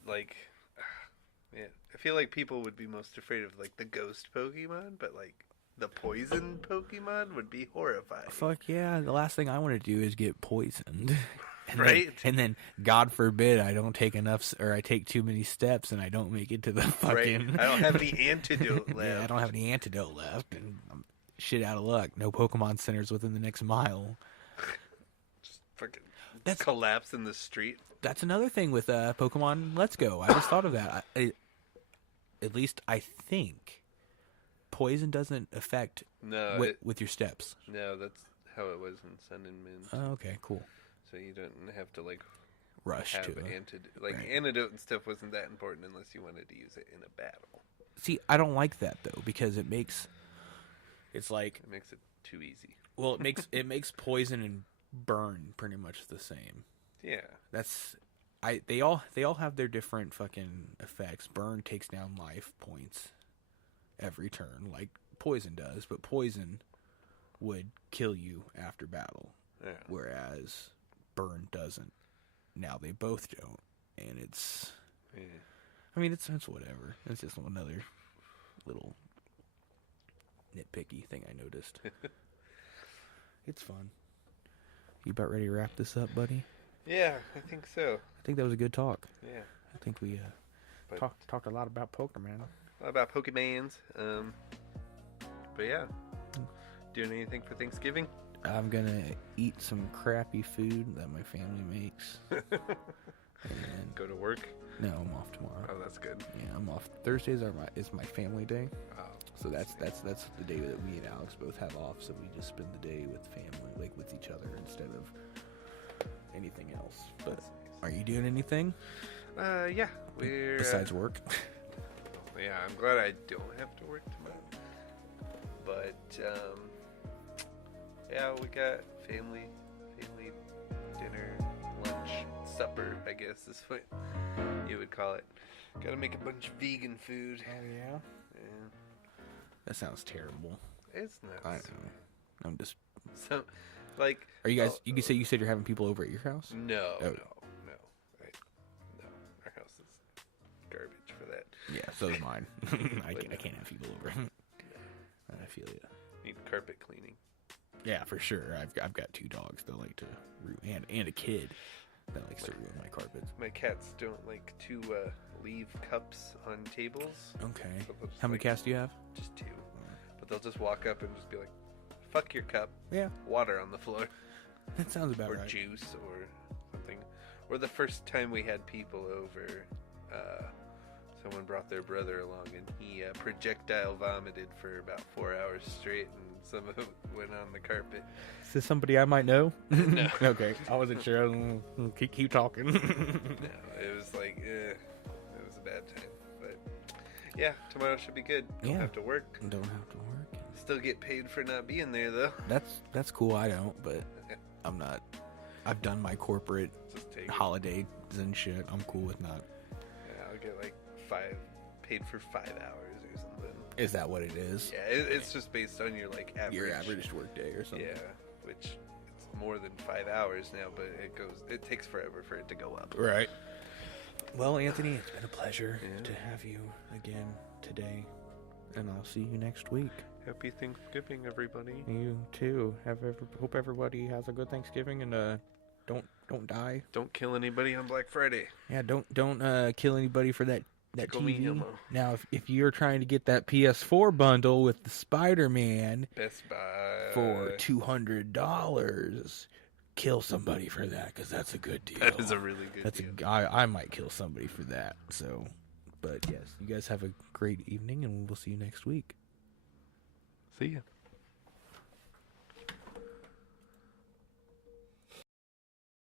feel like people would be most afraid of like the ghost Pokemon, but like the poison Pokemon would be horrifying. Fuck yeah, the last thing I want to do is get poisoned. Right? And then, God forbid, I don't take enough, or I take too many steps and I don't make it to the fucking... Right. I don't have any antidote left. Yeah, I don't have any antidote left, and I'm shit out of luck. No Pokemon centers within the next mile. Just fucking collapse in the street. That's another thing with Pokemon Let's Go. I just thought of that. At least I think poison doesn't affect with your steps. No, that's how it was in Sun and Moon. Oh, okay, cool. So you don't have to like rush have to it. Antidote and stuff wasn't that important unless you wanted to use it in a battle. See, I don't like that though because it makes it too easy. Well, it makes poison and burn pretty much the same. Yeah. They all have their different fucking effects. Burn takes down life points every turn like poison does, but poison would kill you after battle. Yeah. Whereas burn doesn't. Now they both don't, and it's. Yeah. I mean, it's whatever. It's just another little nitpicky thing I noticed. It's fun. You about ready to wrap this up, buddy? Yeah, I think so. I think that was a good talk. Yeah. I think we talked a lot about Pokemon. A lot about Pokemans. But yeah. Doing anything for Thanksgiving? I'm gonna eat some crappy food that my family makes. And Go to work? no, I'm off tomorrow. Oh, that's good. Yeah, I'm off. Thursdays is my family day. Oh, So that's the day that we and Alex both have off. So we just spend the day with family, like with each other, instead of anything else. But are you doing anything Yeah. We're besides work? yeah, I'm glad I don't have to work tomorrow. But yeah, we got family dinner, lunch, supper, I guess is what you would call it. Gotta make a bunch of vegan food. Oh yeah. Yeah, That sounds terrible. it's nuts. I know. I'm just. So, like, Are you guys? You said you're having people over at your house? no, Oh. no. Our house is garbage for that. Yeah, so is mine. I can't have people over. I feel you. Need carpet cleaning. Yeah, for sure. I've got 2 dogs that like to and a kid that likes to ruin my carpets. My cats don't like to leave cups on tables. Okay. So they'll just, How many like, cats do you have? Just 2. But they'll just walk up and just be like, fuck your cup. Yeah, Water on the floor. that sounds about Or right. juice or something. Or the first time we had people over, someone brought their brother along and he projectile vomited for about 4 hours straight and some of it went on the carpet. Is this somebody I might know? No. Okay, I wasn't sure. Keep talking. No, it was like, it was a bad time. But yeah, tomorrow should be good. Don't Yeah. have to work. Don't have to work. Still get paid for not being there though. That's cool. I don't, but I'm not. I've done my corporate Just take it. holidays and shit. I'm cool with not. Yeah, I'll get like paid for 5 hours or something. Is that what it is? Yeah, it's just based on your like average. Your average work day or something. Yeah, which it's more than 5 hours now, but it takes forever for it to go up. Right. Well, Anthony, it's been a pleasure Yeah. to have you again today, and I'll see you next week. Happy Thanksgiving, everybody. You too. Hope everybody has a good Thanksgiving, and don't die. Don't kill anybody on Black Friday. Yeah, don't kill anybody for that Tickle me TV. Elmo. Now, if you're trying to get that PS4 bundle with the Spider-Man Best Buy. for $200, kill somebody for that, because that's a good deal. That is a really good That's deal. I might kill somebody for that. So, but yes, you guys have a great evening, and we'll see you next week. See ya.